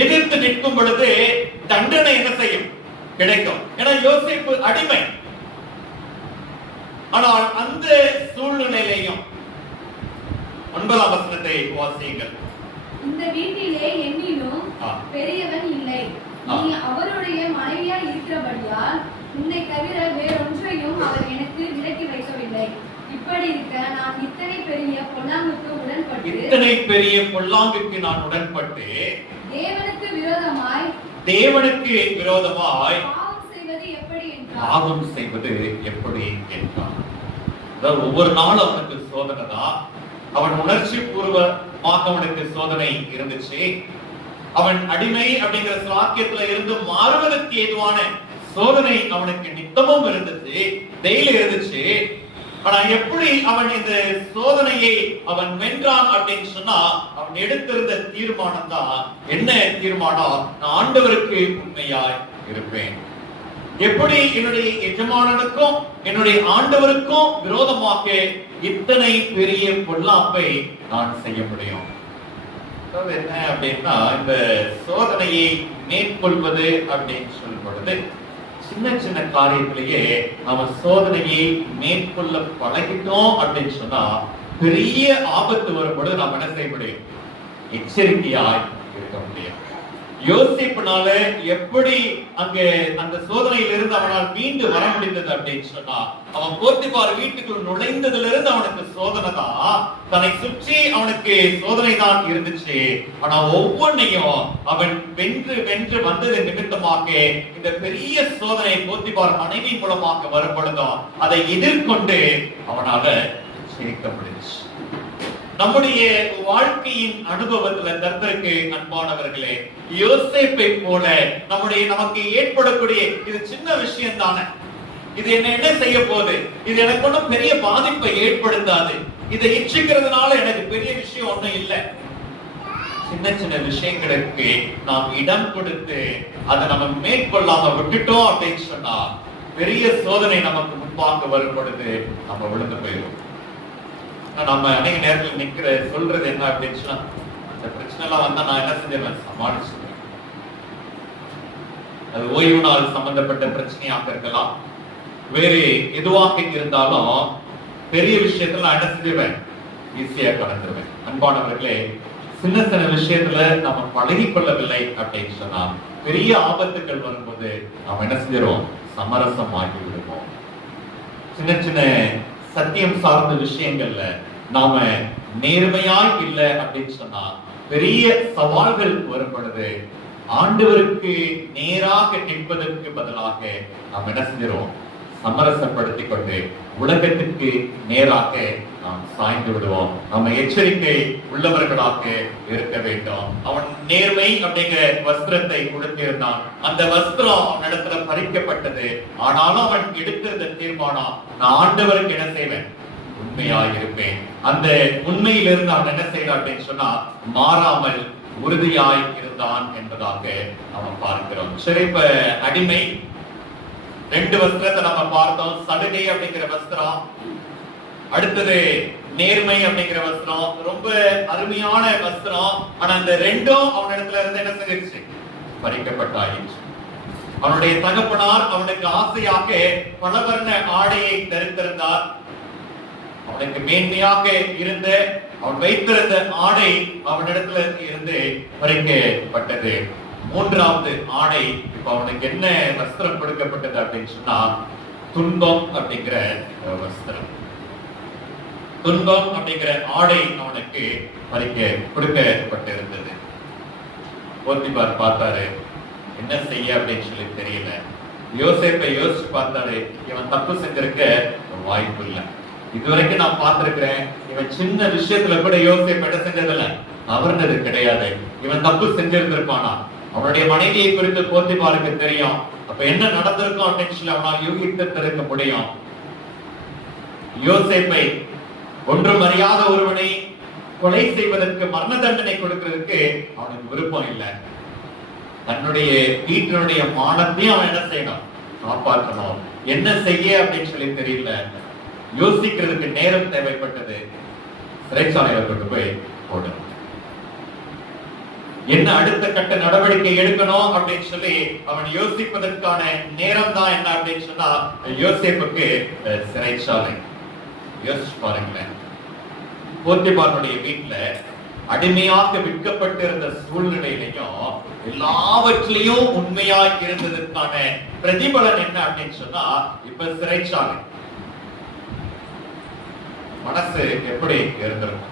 எதிர்த்து நிற்கும் பொழுது தண்டனை என்ன செய்யும்? கிடைக்கும். ஏன்னா யோசேப்பு அடிமை. ஆனால் அந்த சூழ்நிலையிலையும் 9ஆம் வசனத்தை வாசியுங்கள். இந்த வீட்டிலே என்னிலும் பெரியவன் இல்லை, நீ அவருடைய மனைவியாய் இருக்கிறபடியால் உன்னை தவிர வேறொன்றையும் அவர் எனக்கு விலக்கி வைக்கவில்லை. இப்படி இருக்க நான் இத்தனை பெரிய பொல்லாங்குக்கு நான் உடன்பட்டு தேவனுக்கு விரோதமாய் பாவம் செய்வது எப்படி என்றார். அதாவது ஒவ்வொரு நாளும் அவனுக்கு சோதனை தான். அவன் உணர்ச்சி பூர்வமாக அவனுக்கு சோதனை இருந்துச்சு. அவன் அடிமை அப்படிங்கிற சாக்கியத்துல இருந்து மாறுவதற்கு ஏதுவான சோதனை அவனுக்கு நித்தமும் இருந்துச்சு, டெய்லி இருந்துச்சு. ஆனா எப்படி அவன் இந்த சோதனையை அவன் வென்றான் அப்படின்னு சொன்னா, அவன் எடுத்திருந்த தீர்மானம் தான். என்ன தீர்மானம்? நான் ஆண்டவருக்கு உண்மையாய் இருப்பேன். எப்படி என்னுடைய எஜமானனுக்கும் என்னுடைய ஆண்டவருக்கும் விரோதமாக இத்தனை பெரிய பொல்லாப்பை நான் செய்ய முடியும்? என்ன அப்படின்னா, இந்த சோதனையை மேற்கொள்வது அப்படின்னு சொல்லும் பொழுது சின்ன சின்ன காரியத்திலேயே நம்ம சோதனையை மேற்கொள்ள பழகிட்டோம் அப்படின்னு சொன்னா பெரிய ஆபத்து வரும்பொழுது நாம் என்ன செய்ய முடியும்? எச்சரிக்கையாய் இருக்க முடியும். யோசிப்புனால எப்படி அங்கே அந்த சோதனையிலிருந்து அவனால் மீண்டு வர முடிந்தது அப்படின்னு சொன்னா, அவன் போத்திபார் வீட்டுக்குள் நுழைந்ததுல இருந்து அவனுக்கு சோதனை தான், தன்னை சுற்றி அவனுக்கு சோதனை தான் இருந்துச்சு. ஆனா ஒவ்வொன்னையும் அவன் வென்று வென்று வந்தது நிமித்தமாக இந்த பெரிய சோதனை போத்திபார் மனைவி மூலமாக வரும்பொழுதும் அதை எதிர்கொண்டு அவனால ஜெயிக்க முடிஞ்சு. நம்முடைய வாழ்க்கையின் அனுபவத்துல கர்த்தருக்கு அன்பானவர்களே, யோசேப்பை போல நமக்கு ஏற்படக்கூடிய இது சின்ன விஷயம் தானே, இது என்ன செய்ய போகுது, இது எனக்கு ஒன்றும் பெரிய பாதிப்பை ஏற்படுத்தாது, இதை இச்சிக்கிறதுனால எனக்கு பெரிய விஷயம் ஒண்ணும் இல்லை. சின்ன சின்ன விஷயங்களுக்கு நாம் இடம் கொடுத்து அதை நம்ம மேற்கொள்ளாம விட்டுட்டோம் அப்படின்னு சொன்னா பெரிய சோதனை நமக்கு முன்பாக வரும் பொழுது நம்ம விழுந்து போயிடும். நம்ம அநேக நேரத்தில் சொல்றது என்ன அப்படின்னு சொன்னா, இந்த பிரச்சனை எல்லாம் வந்தா நான் என்ன செஞ்சேன்? சமாளிச்சுவேன். அது ஓய்வு நாள் சம்பந்தப்பட்ட பிரச்சனையாக இருக்கலாம், வேறு எதுவாக இருந்தாலும் பெரிய விஷயத்துல நான் என்ன செஞ்சுவேன்? ஈஸியா கடந்துருவேன். அன்பானவர்களே, சின்ன சின்ன விஷயத்துல நம்ம பழகி கொள்ளவில்லை அப்படின்னு சொன்னா பெரிய ஆபத்துக்கள் வரும்போது நாம் என்ன செஞ்சிருவோம்? சமரசம் ஆகி விடுவோம். சின்ன சின்ன சத்தியம் சார்ந்த விஷயங்கள்ல நாம நேர்மையாய் இல்லை அப்படின்னு சொன்னா பெரிய சவால்கள் வரும் பொழுது ஆண்டவருக்கு நேராக நிற்பதற்கு பதிலாக நாம் என்ன செஞ்சிருவோம்? சமரசப்படுத்திக் கொண்டு உலகத்திற்கு நேராக நாம் சாய்ந்து விடுவோம். நம்ம எச்சரிக்கை உள்ளவர்களாக இருக்க வேண்டும். அவன் நேர்மை அப்படிங்கிற வஸ்திரத்தை கொடுத்திருந்தான். அந்த வஸ்திரம் அவனிடத்துல பறிக்கப்பட்டது. ஆனாலும் அவன் எடுத்திருந்த தீர்மானம், நான் ஆண்டவருக்கு என்ன செய்வேன்? உண்மையாய் இருப்பேன். அந்த உண்மையிலிருந்து அவன் என்ன செய்யறான் அப்படின்னு சொன்னா மாறாமல் உறுதியாய் இருந்தான் என்பதாக அவன் பார்க்கிறோம். சரி, இப்ப அடிமை 2 வஸ்திரத்தை நம்ம பார்த்தோம். சலுகை அப்படிங்கிற வஸ்திரம், அடுத்தது நேர்மை அப்படிங்கிற வஸ்திரம். ரொம்ப அருமையான வஸ்திரம். ஆனா இந்த ரெண்டும் அவனிடத்துல இருந்து என்ன செஞ்சிருச்சு? பறிக்கப்பட்டாயிற்று. அவனுடைய தகப்பனார் அவனுக்கு ஆசையாக பலவர்ண ஆடையை தரித்திருந்தார். அவனுக்கு மேன்மையாக இருந்த அவன் வைத்திருந்த ஆடை அவனிடத்துல இருந்து பறிக்கப்பட்டது. 3வது ஆடை, இப்ப அவனுக்கு என்ன வஸ்திரம் கொடுக்கப்பட்டது அப்படின்னு சொன்னா துன்பம் அப்படிங்கிற வஸ்திரம். துன்பம் அப்படிங்கிற ஆடை அவனுக்கு கொடுக்கப்பட்டிருந்தது. போத்திபார் பார்த்தாரு, என்ன செய்ய அப்படின்னு சொல்லி தெரியல. யோசேப்பை யோசிச்சு பார்த்தாரு, இவன் தப்பு செஞ்சிருக்க வாய்ப்பு இல்லை. இதுவரைக்கும் நான் பார்த்திருக்கிறேன், இவன் சின்ன விஷயத்துல கூட யோசேப்பு என்ன செஞ்சதில்லை, அவர்னது கிடையாது. இவன் தப்பு செஞ்சிருந்திருப்பானா? அவனுடைய மனைவியை குறித்து போத்திபாருக்கு தெரியும். அப்ப என்ன நடந்திருக்கும் அப்படின்னு சொல்லி அவனால் யூகித்திருக்க முடியும். யோசேப்பை ஒன்றும் அறியாத ஒருவனை கொலை செய்வதற்கு மரண தண்டனை கொடுக்கிறதுக்கு அவனுக்கு விருப்பம் இல்லை. தன்னுடைய வீட்டினுடைய மானத்தையும் அவன் என்ன செய்யணும்? காப்பாற்றணும். என்ன செய்ய அப்படின்னு சொல்லி தெரியல, யோசிக்கிறதுக்கு நேரம் தேவைப்பட்டது. சிறைச்சாலையில கொண்டு போய் போடணும். என்ன அடுத்த கட்ட நடவடிக்கை எடுக்கணும் அப்படின்னு சொல்லி அவன் யோசிப்பதற்கான நேரம் தான் என்ன அப்படின்னு சொன்னா யோசேப்புக்கு சிறைச்சாலை. யோசிச்சு பாருங்களேன், போத்திபாருடைய வீட்டுல அடிமையாக விற்கப்பட்டிருந்த சூழ்நிலையிலையும் எல்லாவற்றிலையும் உண்மையா இருந்ததற்கான பிரதிபலன் என்ன அப்படின்னு சொன்னா இப்ப சிறைச்சாலை. மனசு எப்படி இருந்திருக்கும்?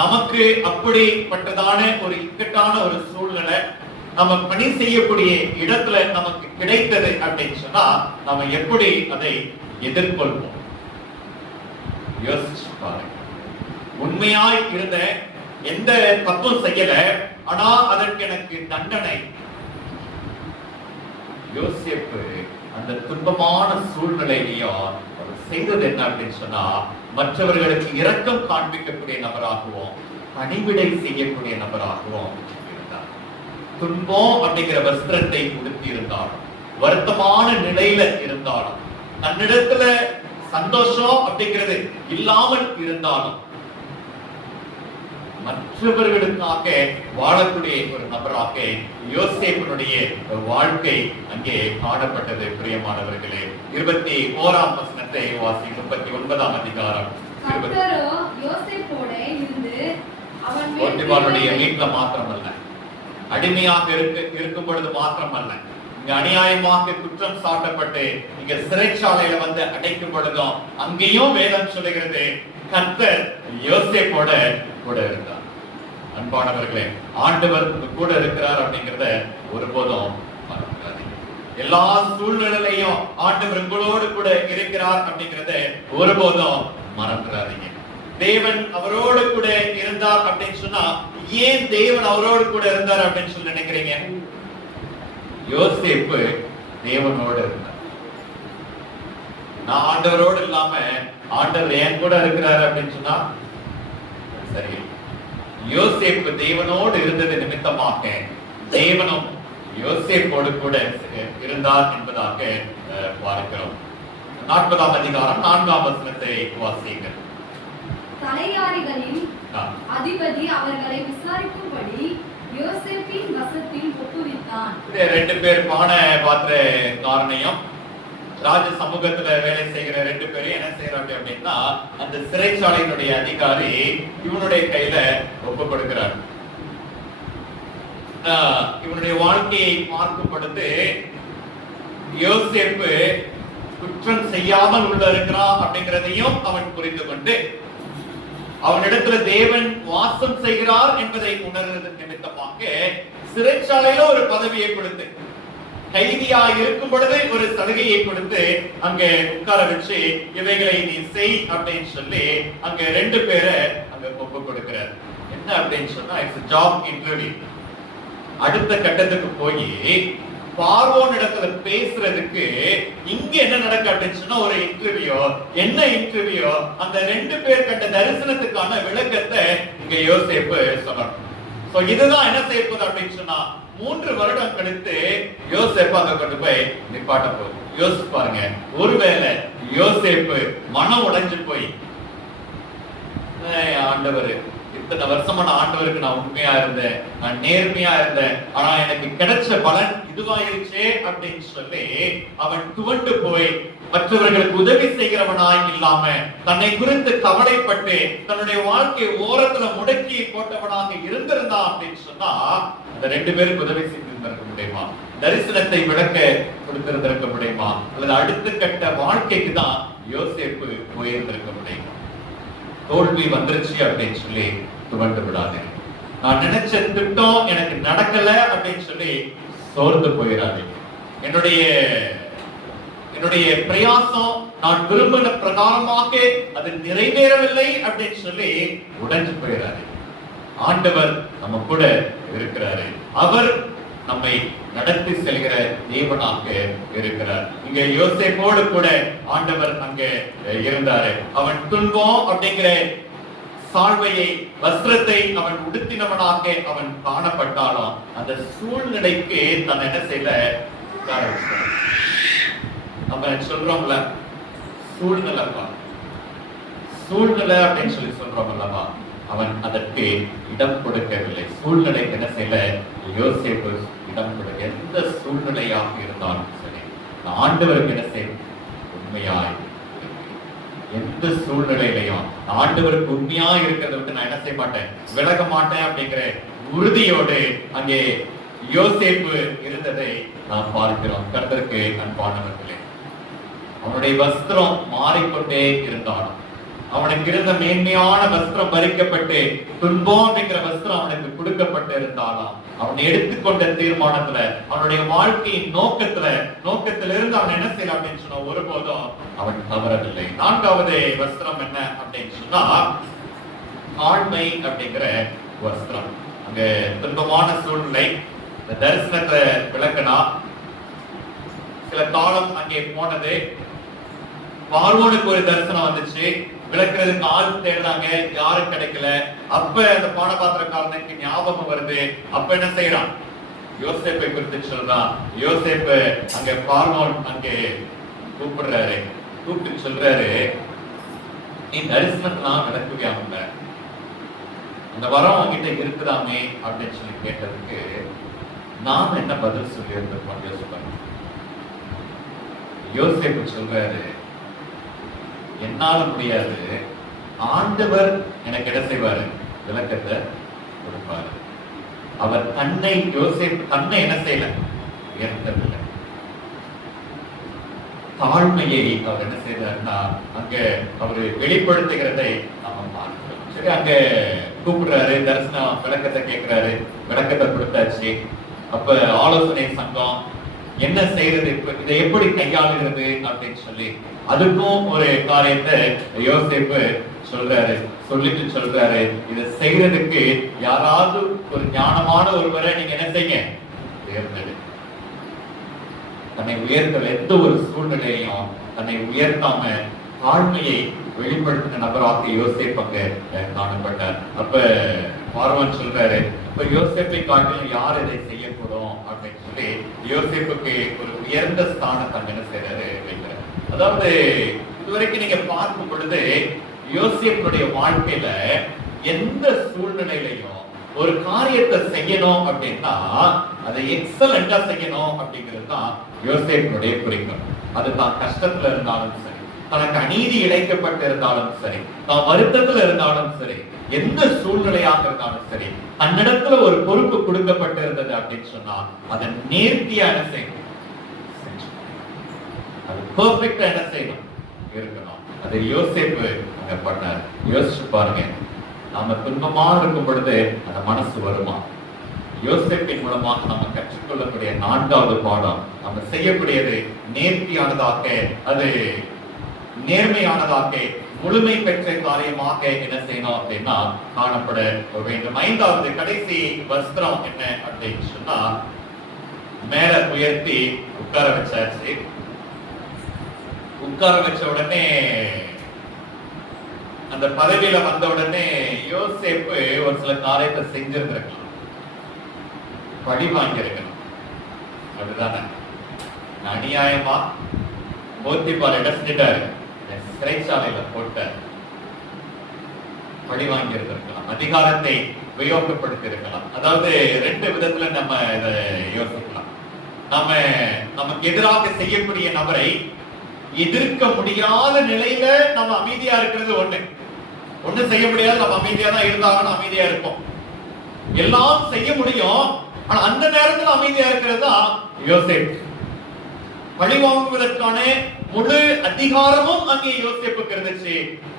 நமக்கு அப்படிப்பட்டதான ஒரு இக்கட்டான ஒரு சூழ்நிலை நம்ம பணி செய்யக்கூடிய இடத்துல நமக்கு கிடைத்தது அப்படின்னு சொன்னா நம்ம எப்படி அதை எதிர்கொள்வோம்? யோசிச்சு பாருங்க. உண்மையாய் இருந்த, எந்த தப்பும் செய்யல, ஆனா அதற்கு எனக்கு தண்டனை. யோசேப்பு அந்த துன்பமான சூழ்நிலையிலையும் அவர் செய்தது என்ன அப்படின்னு சொன்னா மற்றவர்களுக்கு இரக்கம் காண்பிக்கக்கூடிய நபராகவும் பணிவிடை செய்யக்கூடிய நபராகவும் இருந்தார். துன்பம் அப்படிங்கிற வஸ்திரத்தை உடுத்தி இருந்தாலும், வருத்தமான நிலையில இருந்தாலும், தன்னிடத்துல சந்தோஷம் அப்படிங்கிறது இல்லாமல் இருந்தாலும் மற்றவர்களுக்காக வாழக்கூடிய ஒரு நபராக யோசேப்பினுடைய வாழ்க்கை அங்கே காணப்பட்டது. பிரியமானவர்களே, 21ஆம் வசனத்தை வாசி. 39ஆம் அதிகாரம். போத்திபாருடைய வீட்டுல மாத்திரமல்ல, அடிமையாக இருக்கும் பொழுது மாத்திரமல்ல, இங்க அநியாயமாக குற்றம் சாட்டப்பட்டு இங்க சிறைச்சாலையில வந்து அடைக்கும் பொழுதும் அங்கேயும் வேதம் சொல்லுகிறது கர்த்தர் யோசேப்போட கூட இருந்தார். அன்பானவர்களே, ஆண்டவர் கூட இருக்கிறார் அப்படிங்கறத ஒருபோதும் மறந்துடாதீங்க. எல்லா சூழ்நிலையிலையும் ஆண்டவர் உங்களோடு கூட இருக்கிறார் அப்படிங்கறத ஒருபோதும் மறந்துடாதீங்க. தேவன் அவரோடு கூட இருந்தார் அப்படின்னு சொன்னா ஏன் தேவன் அவரோடு கூட இருந்தார் அப்படின்னு சொல்லி நினைக்கிறீங்க? யோசேப்பு தேவனோடு இருந்தார். நான் ஆண்டவரோடு இல்லாம ஆண்டவர் என் கூட இருக்கிறாரு அப்படின்னு சொன்னா சரி. யோசேப்பு தேவனோடு இருந்தது நிமித்தமாக தேவனும் யோசேப்போடு கூட இருந்தார் என்பதாக பார்க்கிறோம். 40ஆம் அதிகாரம் 4ஆம் வசனத்தை வாசியுங்கள். தலையாரிகளின் அதிபதி அவர்களை விசாரிக்கும்படி யோசேப்பின் வசத்தில் ஒப்புவித்தான். ரெண்டு பேர் பான பாத்திர காரணையும் ராஜ சமூகத்துல வேலை செய்கிற ரெண்டு பேரும் என்ன செய்யறாங்க அப்படின்னா அந்த சிறைச்சாலையினுடைய அதிகாரி இவனுடைய கையில ஒப்பு கொடுக்கிறார். இவனுடைய வாழ்க்கையை பார்க்கும் பொழுது யோசேப்பு குற்றம் செய்யாமல் உள்ள இருக்கிறான் அப்படிங்கிறதையும் அவன் புரிந்து கொண்டு அவனிடத்துல தேவன் வாசம் செய்கிறார் என்பதை உணர்வது நிமித்தமாக சிறைச்சாலையில ஒரு பதவியை கொடுத்து, கைதியா இருக்கும் பொழுது ஒரு சலுகையை கொடுத்து அங்க உட்கார வச்சு இவைகளை நீ செய் அப்படின்னு சொல்லி அங்க ரெண்டு பேரை அங்க ஒப்பு கொடுக்கிறார். என்ன அப்படின்னு சொன்னா இட்ஸ் ஜாப் இன்டர்வியூ. அடுத்த கட்டத்துக்கு போய் பார்வோன் இடத்துல பேசுறதுக்கு இங்க என்ன நடக்க அப்படின்னு சொன்னா ஒரு இன்டர்வியூ. என்ன இன்டர்வியூ? அந்த ரெண்டு பேர் கண்ட தரிசனத்துக்கான விளக்கத்தை இங்க யோசேப்பு சொல்லணும். சோ இதுதான் என்ன செய்யப்போகுது அப்படின்னு சொன்னா 3 வருடம் கழித்து யோசேப்பு அங்க கொண்டு போய் நிப்பாட்ட போகுது. யோசிச்சு பாருங்க, ஒருவேளை யோசேப்பு மனம் உடைஞ்சு போய் ஆண்டவர் இத்தனை வருஷமா நான் ஆண்டவருக்கு நான் உண்மையா இருந்தேன், நான் நேர்மையா இருந்தேன், ஆனா எனக்கு கிடைச்ச பலன் இதுவாயிருச்சே அப்படின்னு சொல்லி அவன் துவண்டு போய் மற்றவர்களுக்கு உதவி செய்கிறவனாய் இல்லாம தன்னை குறித்து கவலைப்பட்டு தன்னுடைய வாழ்க்கை ஓரத்துல முடக்கி போட்டவனாக இருந்திருந்தான் அப்படின்னு சொன்னா அந்த ரெண்டு பேருக்கு உதவி செய்திருந்திருக்க முடியுமா? தரிசனத்தை விளக்க கொடுத்திருந்திருக்க முடியுமா? அல்லது அடுத்த கட்ட வாழ்க்கைக்கு தான் யோசேப்பு போயிருந்திருக்க முடியுமா? தோல்வி வந்துருச்சு அப்படின்னு சொல்லி துவண்டு விடாது. நான் நினைச்ச திட்டம் எனக்கு நடக்கல அப்படின்னு சொல்லி சோர்ந்து போயிடாதீங்க. என்னுடைய பிரயாசம் நான் விரும்பின பிரகாரமாக அது நிறைவேறவில்லை அப்படின்னு சொல்லி உடைஞ்சு போயிடாது. ஆண்டவர் நம்ம கூட இருக்கிறாரு. அவர் நம்மை நடத்தி செல்கிற தேவனாக இருக்கிறார். இங்க யோசேப்போடு கூட ஆண்டவர் அங்க இருந்தாரு. அவன் துன்பம் அப்படிங்கிற சால்வையை வஸ்திரத்தை அவன் உடுத்தினவனாக அவன் காணப்பட்டாலும் அந்த சூழ்நிலைக்கு தன் என்ன செய்யல நம்ம சொல்றோம்ல சூழ்நிலைப்பா, சூழ்நிலை அப்படின்னு சொல்லி சொல்றோம்லப்பா, அவன் அதற்கு இடம் கொடுக்கவில்லை. சூழ்நிலைக்கு என்ன செய்யல யோசேப்பு இடம் கொடுக்க. எந்த சூழ்நிலையாக இருந்தாலும் சரி, ஆண்டவருக்கு என்ன செய்ய உண்மையாய், எந்த சூழ்நிலையிலையும் ஆண்டவருக்கு உண்மையா இருக்கிறத விட்டு நான் என்ன செய்ய மாட்டேன், விலக மாட்டேன் அப்படிங்கிற உறுதியோடு அங்கே யோசேப்பு இருந்ததை நாம் பார்க்கிறோம். கர்த்தருக்கு அன்பானவர்களே, அவனுடைய வஸ்திரம் மாறிக்கொண்டே இருந்தாலும், அவனுக்கு இருந்த மேன்மையான வஸ்திரம் பறிக்கப்பட்டு துன்பம் அப்படிங்கிற வஸ்திரம் அவனுக்கு கொடுக்கப்பட்டு இருந்தாலும், அவன் எடுத்துக்கொண்ட தீர்மானத்துல, அவனுடைய வாழ்க்கையின் நோக்கத்திலிருந்து அவன் என்ன செய்யலாம் அப்படின்னு சொன்னா ஒருபோதும் அவன் தவறவில்லை. 4வது வஸ்திரம் என்ன அப்படின்னு சொன்னா ஆண்மை அப்படிங்கிற வஸ்திரம். அங்க துன்பமான சூழ்நிலை, இந்த தரிசனத்தை விளக்கனா சில காலம் அங்கே போனது. பார்வோனுக்கு ஒரு தரிசனம் வந்துச்சு, விளக்குறதுக்கு ஆள் தேடுறாங்க, யாரும் கிடைக்கல. அப்ப அந்த பானபாத்திரக்காரனுக்கு ஞாபகம் வருது. அப்ப என்ன செய்யறான், யோசேப்பை குறித்து சொல்றான். யோசேப்பு அங்க பார்வோன் அங்கே கூப்பிடுறாரு, கூப்பிட்டு சொல்றாரு, நீ தரிசனத்தெல்லாம் விளக்குவே அவங்க அந்த வரம் அவங்கிட்ட இருக்குதாமே அப்படின்னு சொல்லி கேட்டதுக்கு நாம என்ன பதில் சொல்லி இருந்திருக்கோம் யோசிப்பாங்க. யோசேப்பு சொல்றாரு, என்னால முடியாது, ஆண்டவர் எனக்கு என்ன செய்வாரு, விளக்கத்தை கொடுப்பாரு. அவர் யோசேப்பு தன்னை என்ன செய்யல, உயர்த்தவில்லை. தாழ்மையை அவர் என்ன செய்தார்னா அங்க அவரு வெளிப்படுத்துகிறதை நாம பார்க்கிறோம். சரி, அங்க கூப்பிடுறாரு, தரிசனம் விளக்கத்தை கேட்கிறாரு, விளக்கத்தை கொடுத்தாச்சு. அப்ப ஆலோசனை சங்கம் என்ன செய்யறது, இதை எப்படி கையாளுகிறது அப்படின்னு சொல்லி அதுக்கும் ஒரு காரியத்தை யோசேப்பு சொல்றாரு, இதை செய்யறதுக்கு யாராவது ஒரு ஞானமான ஒருவரை நீங்க என்ன செய்ய உயர்ந்தது. தன்னை உயர்த்தல, எந்த ஒரு சூழ்நிலையும் தன்னை உயர்த்தாம தாழ்மையை வெளிப்படுத்தின நபராக யோசேப்பு அங்க காணப்பட்டார். அப்ப பார்வன் சொல்றாரு, இப்ப யோசேப்பை காட்டிலும் யார் இதை செய்யக்கூடும் அப்படின்னு சொல்லி யோசேப்புக்கு ஒரு உயர்ந்த ஸ்தானத்தை அங்க என்ன செய்யறாரு, வைக்கிறார். அதாவது இதுவரைக்கும் நீங்க பார்க்கும் பொழுது யோசேப்புடைய வாழ்க்கையில எந்த சூழ்நிலையிலையும் ஒரு காரியத்தை செய்யணும் அப்படின்னா அதை எக்ஸலண்டா செய்யணும் அப்படிங்கிறது தான் யோசேப்புடைய குறிக்கோள். அது தான் கஷ்டத்துல இருந்தாலும் சரி, தனக்கு அநீதி இழைக்கப்பட்டு இருந்தாலும் சரி, தான் வருத்தத்துல இருந்தாலும் சரி, எந்த சூழ்நிலையாக இருந்தாலும் சரி, தன்னிடத்துல ஒரு பொறுப்பு கொடுக்கப்பட்டு இருந்தது அப்படின்னு சொன்னா அதை நேர்த்தியா என்ன செய்யணும், அது பெர்ஃபெக்ட்டா என்ன செய்யணும், இருக்கணும். அதை யோசேப்பு அங்க பண்ணார். யோசிச்சு பாருங்க, நாம துன்பமா இருக்கும் பொழுது அந்த மனசு வருமா? யோசேப்பின் மூலமாக நம்ம கற்றுக்கொள்ளக்கூடிய 4வது பாடம், நம்ம செய்யக்கூடியது நேர்த்தியானதாக, அது நேர்மையானதாக, முழுமை பெற்ற காரியமாக என்ன செய்யணும் அப்படின்னா காணப்பட வேண்டும். 5வது கடைசி வஸ்திரம் என்ன அப்படின்னு சொன்னா, மேல உயர்த்தி உட்கார வச்சாச்சு. உட்கார வச்ச உடனே அந்த பதவியில வந்த உடனே யோசேப்பு ஒரு சில காரியத்தை செஞ்சிருந்திருக்கலாம், பழி வாங்கியிருக்கணும். அதுதானே அநியாயமா போத்திபார் என்ன செஞ்சிட்டாரு, சிறைச்சாலையில போட்டார். பழி வாங்கி இருந்திருக்கலாம், அதிகாரத்தை உபயோகப்படுத்தி இருக்கலாம். அதாவது 2 விதத்துல நம்ம இதை யோசிக்கலாம். நமக்கு எதிராக செய்யக்கூடிய நபரை எதிர்க்க முடியாத நிலையில நம்ம அமைதியா இருக்கிறது ஒண்ணு செய்ய முடியாது. நம்ம அமைதியா தான் இருந்தாலும் அமைதியா இருப்போம். எல்லாம் செய்ய முடியும், ஆனா அந்த நேரத்துல அமைதியா இருக்கிறது தான் யோசேப்பு. பழி வாங்குவதற்கான முழு அதிகாரமும் அங்கே யோசேப்புக்கு இருந்துச்சு.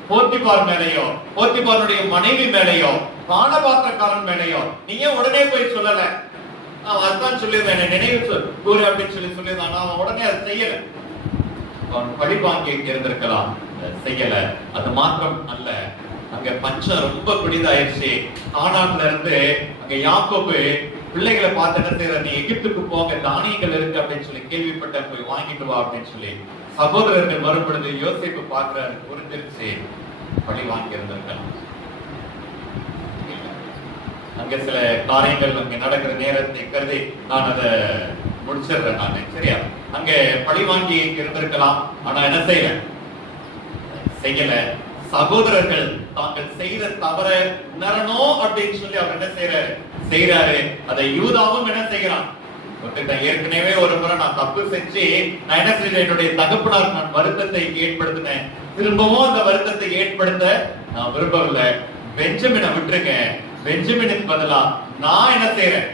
போத்திபார் மேலையோ, போத்திபாருடைய மனைவி மேலையோ, பானபாத்திரக்காரன் மேலையோ நீங்க உடனே போய் சொல்லல, அதுதான் சொல்லிடுறேன், நினைவு கூறு அப்படின்னு சொல்லியிருந்தான். அவன் உடனே அதை செய்யல. அவன் பழி வாங்கி இருந்திருக்கலாம், செய்யல. அது மாத்திரம் அல்ல, அங்க பஞ்சம் ரொம்ப குடிதாயிருச்சு. கானான்ல இருந்து அங்க யாக்கோபு பிள்ளைகளை பார்த்து என்ன செய்யற, நீ எகிப்துக்கு போங்க, தானியங்கள் இருக்கு அப்படின்னு சொல்லி கேள்விப்பட்ட, போய் வாங்கிட்டு வா அப்படின்னு சொல்லி சகோதரர்கள் மறுபொழுது யோசேப்பு பார்க்கிறாரு, புரிஞ்சிருச்சு, பழி வாங்கி இருந்திருக்கலாம். அங்க சில காரியங்கள் அங்க நடக்கிற நேரத்தை கருதி நான் அதை முடிச்சிடுறேன் நானு. சரியா? அங்க பழி வாங்கி இருந்திருக்கலாம், ஆனா என்ன செய்யல. சகோதரர்கள் தாங்கள் செய்த தவற உணரணும் அப்படின்னு சொல்லி அவர் என்ன செய்யறாரு. அதை யூதாவும் என்ன செய்யறான், ஏற்கனவே ஒரு முறை நான் தப்பு செஞ்சு நான் என்ன செய்யறேன், என்னுடைய தகப்பனார் நான் வருத்தத்தை ஏற்படுத்தினேன், திரும்பவும் அந்த வருத்தத்தை ஏற்படுத்த நான் விரும்பவில்லை, பெஞ்சமினை விட்டுருங்க, பெஞ்சமினுக்கு பதிலா நான் என்ன செய்யறேன்,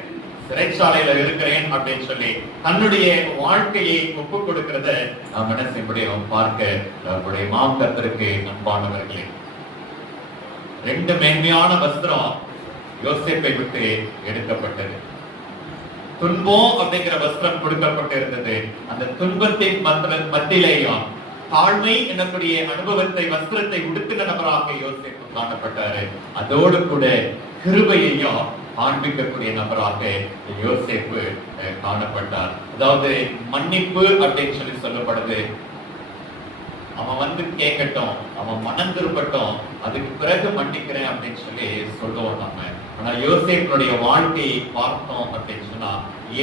சிறைச்சாலையில இருக்கிறேன் அப்படின்னு சொல்லி தன்னுடைய வாழ்க்கையை ஒப்பு கொடுக்கிறத நாம் என்ன செய்ய முடியும் பார்க்க நம்முடைய மாம்கத்திற்கு அன்பானவர்களே. 2 மேன்மையான வஸ்திரம் யோசேப்பை விட்டு எடுக்கப்பட்டது. துன்பம் அப்படிங்கிற வஸ்திரம் கொடுக்கப்பட்டு இருந்தது. அந்த துன்பத்தின் மத்தியிலேயும் தாழ்மை என்னக்கூடிய அனுபவத்தை வஸ்திரத்தை உடுத்தின நபராக யோசேப்பு காணப்பட்டாரு. அதோடு கூட கிருபையையும் காண்பிக்கக்கூடிய நபராக யோசேப்பு காணப்பட்டார். அதாவது மன்னிப்பு அப்படின்னு சொல்லி சொல்லப்படுது. அவன் வந்து கேட்கட்டும், அவன் மனம் திரும்பட்டும், அதுக்கு பிறகு மன்னிக்கிறேன் அப்படின்னு சொல்லி சொல்லுவோம் நம்ம. ஆனா யோசேப்புடைய வாழ்க்கையை பார்த்தோம் அப்படின்னு சொன்னா,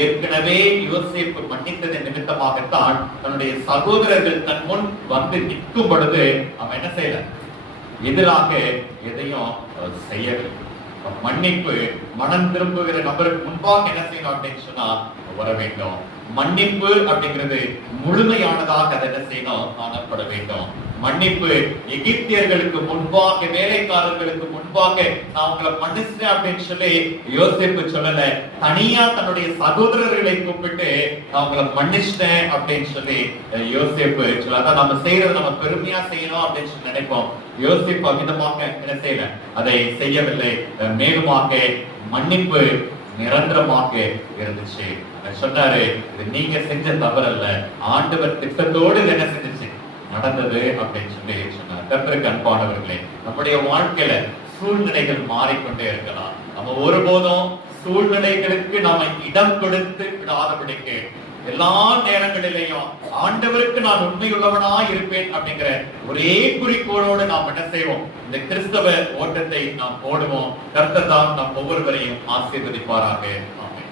ஏற்கனவே யோசேப்பு மன்னித்தது நிமித்தமாகத்தான் தன்னுடைய சகோதரர்கள் தன் முன் வந்து நிற்கும் பொழுது அவன் என்ன செய்யல, எதிராக எதையும் செய்யவில்லை. மன்னிப்பு மனம் திரும்புகிற நபருக்கு முன்பாக என்ன செய்யணும் அப்படின்னு சொன்னா வர வேண்டும். மன்னிப்பு அப்படிங்கிறது முழுமையானதாக அதை என்ன செய்யணும், காணப்பட வேண்டும். மன்னிப்பு எகிப்தியர்களுக்கு முன்பாக, வேலைக்காரர்களுக்கு முன்பாக நான் உங்களை மன்னிச்சேன் அப்படின்னு சொல்லி யோசேப்பு சொல்லல, தனியா தன்னுடைய சகோதரர்களை கூப்பிட்டு நான் உங்களை மன்னிச்சிட்டேன் அப்படின்னு சொல்லி யோசேப்பு சொல்ல. அதான் நம்ம செய்யறது நம்ம பெருமையா செய்யணும் அப்படின்னு சொல்லி நினைப்போம். யோசேப்பு அமிதமாக என்ன செய்யல, அதை செய்யவில்லை. மேலுமாக மன்னிப்பு நிரந்தரமாக இருந்துச்சு. சொன்னாரு, இது நீங்க செஞ்ச தவறல்ல, ஆண்டவர் திட்டத்தோடு இது என்ன செஞ்சிச்சு நடந்தது அப்படின்னு சொல்லி சொன்னார். கர்த்தருக்கு அன்பானவர்களே, நம்முடைய வாழ்க்கையில சூழ்நிலைகள் மாறிக்கொண்டே இருக்கலாம். நம்ம ஒருபோதும் சூழ்நிலைகளுக்கு நாம இடம் கொடுத்து விடாதபடிக்கு எல்லா நேரங்களிலேயும் ஆண்டவருக்கு நான் உண்மையுள்ளவனா இருப்பேன் அப்படிங்கிற ஒரே குறிக்கோளோடு நாம் என்ன செய்வோம், இந்த கிறிஸ்தவ ஓட்டத்தை நாம் போடுவோம். கர்த்தர் தான் நம் ஒவ்வொருவரையும் ஆசீர்வதிப்பாராக. ஆமென்.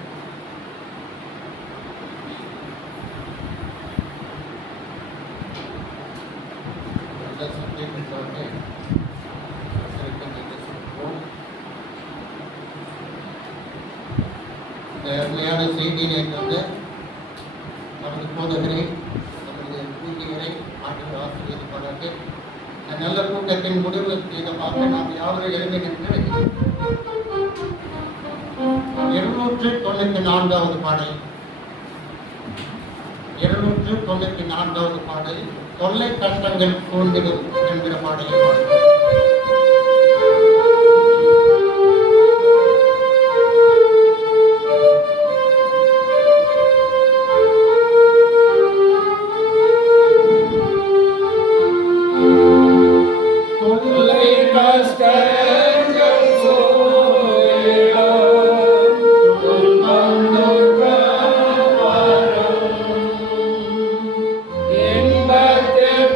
அருமையான செய்தியினை தந்த நமது போதகரை, நமது ஊழியரை ஆண்டவர் ஆசீர்வதிப்பாராக. நல்ல கூட்டத்தின் முடிவில் செய்தமாக நாம் யாவரும் எழுதி நின்று 294வது பாடல், 294வது பாடல், தொல்லை கஷ்டங்கள் சூழ்ந்திடும் என்கிற பாடலை பாடுவோம். இன்பத்தில்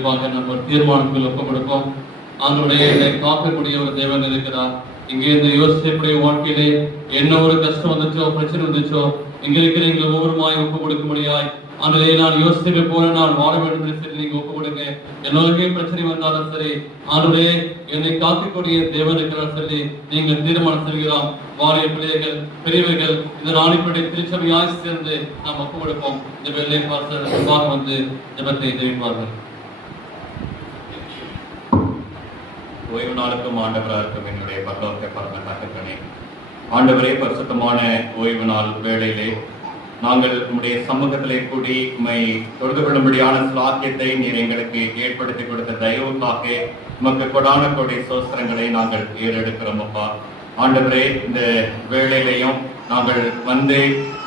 கண்டிப்பாக நம்ம ஒரு தீர்மானத்தில் ஒப்பு கொடுப்போம். ஆண்டவருடைய என்னை காக்கக்கூடிய ஒரு தேவன் இருக்கிறார். இங்கே இந்த யோசிப்புடைய வாழ்க்கையிலே என்ன ஒரு கஷ்டம் வந்துச்சோ, பிரச்சனை வந்துச்சோ, இங்க இருக்கிற எங்களை ஒவ்வொருமாய் ஒப்பு கொடுக்கும்படியாய் ஆண்டவரே, நான் யோசிக்க போல நான் வாழ வேண்டும் என்று சொல்லி நீங்க ஒப்பு கொடுங்க. என்னோட பிரச்சனை வந்தாலும் சரி, ஆண்டவரே என்னை காக்கக்கூடிய தேவன் இருக்கிறார் சொல்லி நீங்கள் தீர்மானம் செய்கிறோம். வாரிய பிள்ளைகள், பெரியவர்கள் இந்த நாளிப்படி திருச்சபையாய் சேர்ந்து நாம் ஒப்பு கொடுப்போம். இந்த வெள்ளை பார்த்து வந்து ஜபத்தை தெரிவிப்பார்கள். ஓய்வு நாளுக்கும் ஆண்டவராருக்கும் என்னுடைய பரலோக பரம தகப்பனே, ஆண்டவரே, பரிசுத்தமான ஓய்வு நாள் வேளையிலே நாங்கள் உம்முடைய சமூகத்திலே கூடி உம்மை தொழுது கொள்ளும்படியான ஸ்லாக்கியத்தை நீர் எங்களுக்கு ஏற்படுத்தி கொடுத்த தயவுக்காக உமக்கு கொடான கோடி சோஸ்திரங்களை நாங்கள் ஏறெடுக்கிறோம். அப்பா ஆண்டவரே, இந்த வேளையிலையும் நாங்கள் வந்து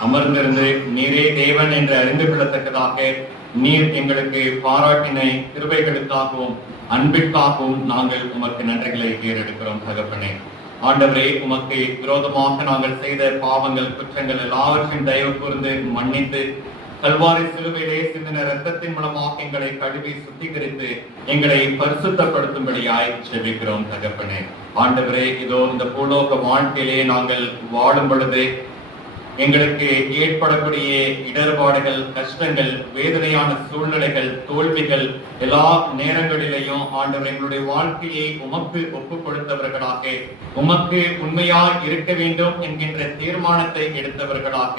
அமர்ந்திருந்து நீரே தேவன் என்று அறிந்து கொள்ளத்தக்கதாக நீர் எங்களுக்கு பாராட்டின கிருபைகளுக்காகவும் அன்பிற்காகவும் நாங்கள் உமக்கு நன்றிகளை ஏறெடுக்கிறோம். தகப்பனே ஆண்டவரே, உமக்கு விரோதமாக நாங்கள் செய்த பாவங்கள், குற்றங்கள் எல்லாவற்றையும் தயவு கூர்ந்து மன்னித்து கல்வாரி சிலுவையிலே சிந்தின இரத்தத்தின் மூலமாக எங்களை கழுவி சுத்திகரித்து எங்களை பரிசுத்தப்படுத்தும்படியாய் ஜெபிக்கிறோம். தகப்பனே ஆண்டவரே, இதோ இந்த பூலோக வாழ்க்கையிலே நாங்கள் வாழும் பொழுது எங்களுக்கு ஏற்படக்கூடிய இடர்பாடுகள், கஷ்டங்கள், வேதனையான சூழ்நிலைகள், தோல்விகள் எல்லா நேரங்களிலேயும் ஆண்டவர் எங்களுடைய வாழ்க்கையை உமக்கு ஒப்பு கொடுத்தவர்களாக, உமக்கு உண்மையாய் இருக்க வேண்டும் என்கின்ற தீர்மானத்தை எடுத்தவர்களாக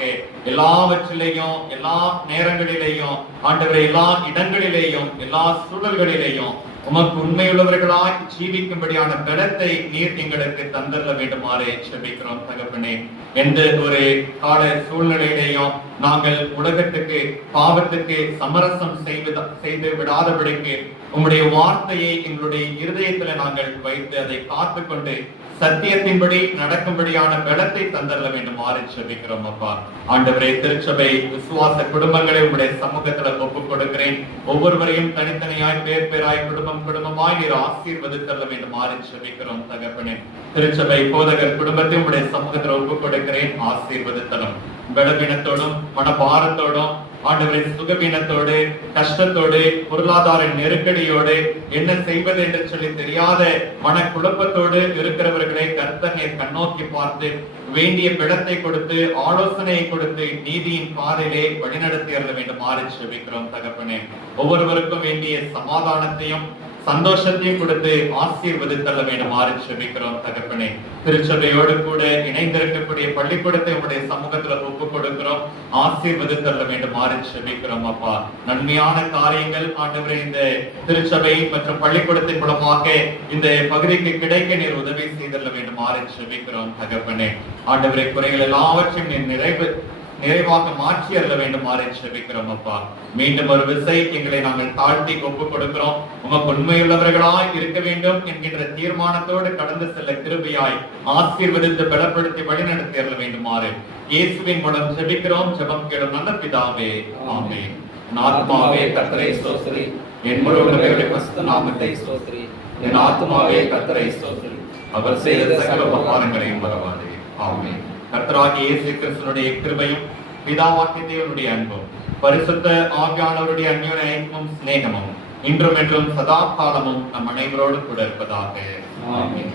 எல்லாவற்றிலேயும் எல்லா நேரங்களிலேயும் ஆண்டவரை எல்லா இடங்களிலேயும் எல்லா சூழல்களிலேயும் உமக்கு உண்மையுள்ளவர்களாய் ஜீவிக்கும்படியான பலத்தை நீர் எங்களுக்கு தந்தர வேண்டுமாறு ஜெபிக்கிறோம். தகப்பனே, எந்த ஒரு கால சூழ்நிலையிலையும் நாங்கள் உலகத்துக்கு பாவத்துக்கு சமரசம் செய்து விடாதபடிக்கு உம்முடைய வார்த்தையை எங்களுடைய இருதயத்துல நாங்கள் வைத்து அதை காத்துக்கொண்டு சத்தியத்தின்படி நடக்கும்படியான பலத்தை தந்தர வேண்டுமாறு ஜெபிக்கிறோம். அப்பா ஆண்டவரே, திருச்சபை விசுவாச குடும்பங்களை உங்களுடைய சமூகத்துல ஒப்புக் கொடுக்கிறேன். ஒவ்வொருவரையும் தனித்தனியாய் பேர் பேராய் குடும்பமாய் நீர் ஆசீர்வதித்தள்ள வேண்டுமாறு ஜெபிக்கிறோம். தகப்பனே, திருச்சபை போதகர் குடும்பத்தை உங்களுடைய சமூகத்துல ஒப்புக் கொடுக்கிறேன். ஆசீர்வதித்தலும் பலவீனத்தோடும் மனபாரத்தோடும் ஆண்டவரை சுகவீனத்தோடு கஷ்டத்தோடு பொருளாதார நெருக்கடியோடு என்ன செய்வது என்று சொல்லி தெரியாத மனக்குழப்பத்தோடு இருக்கிறவர்களை கர்த்தர் நீர் கண்ணோக்கி பார்த்து வேண்டிய பிடத்தை கொடுத்து ஆலோசனையை கொடுத்து நீதியின் பாதையிலே வழிநடத்தி அருள வேண்டுமாறு ஜெபிக்கிறோம். தகப்பனே, ஒவ்வொருவருக்கும் வேண்டிய சமாதானத்தையும் சந்தோஷத்தையும் கொடுத்து ஆசீர்வதித்தள்ள வேண்டுமாறு ஜெபிக்கிறோம். தகப்பனே, திருச்சபையோடு கூட இணைந்திருக்கக்கூடிய பள்ளிக்கூடத்தை உங்களுடைய சமூகத்துல ஒப்புக் கொடுக்கிறோம். ஆசீர்வதித்தள்ள வேண்டுமாறு ஜெபிக்கிறோம். அப்பா, நன்மையான காரியங்கள் ஆண்டவரே இந்த திருச்சபை மற்றும் பள்ளிக்கூடத்தின் மூலமாக இந்த பகுதிக்கு கிடைக்க நீர் உதவி செய்தள்ள வேண்டுமாறு ஜெபிக்கிறோம். தகப்பனே, ஆண்டவரை குறைகள் எல்லாவற்றையும் நீர் நிறைவாக மாற்றி அருள வேண்டுமாறு ஜெபிக்கிறோம். அப்பா, மீண்டும் ஒரு விசை எங்களை நாங்கள் தாழ்த்தி ஒப்புக் கொடுக்கிறோம். உமக்கு உண்மையுள்ளவர்களாய் இருக்க வேண்டும் என்கின்ற தீர்மானத்தோடு கடந்து செல்ல கிருபையாய் ஆசீர்வதித்து பலப்படுத்தி வழிநடத்தி அருள வேண்டுமாறு இயேசுவின் மூலம் ஜெபிக்கிறோம். ஜெபம் கேளும் நல்ல பிதாவே, ஆமென். ஆத்மாவே கர்த்தரை ஸ்தோத்திரி, என் முழு உள்ளமையுடைய பரிசுத்த நாமத்தை ஸ்தோத்திரி. என் ஆத்மாவே கர்த்தரை ஸ்தோத்திரி, அவர் செய்த சகல உபகாரங்களையும் மறவாதே. ஆமென். கர்த்தராகிய இயேசு கிறிஸ்துவினுடைய கிருபையும் பிதாவாகிய தேவனுடைய அன்பும் பரிசுத்த ஆவியானவருடைய அந்யோன்ய ஐக்கியமும் சிநேகமும் இன்றும் என்றும் சதா காலமும் நம் அனைவரோடு கூட இருப்பதாக. ஆமென்.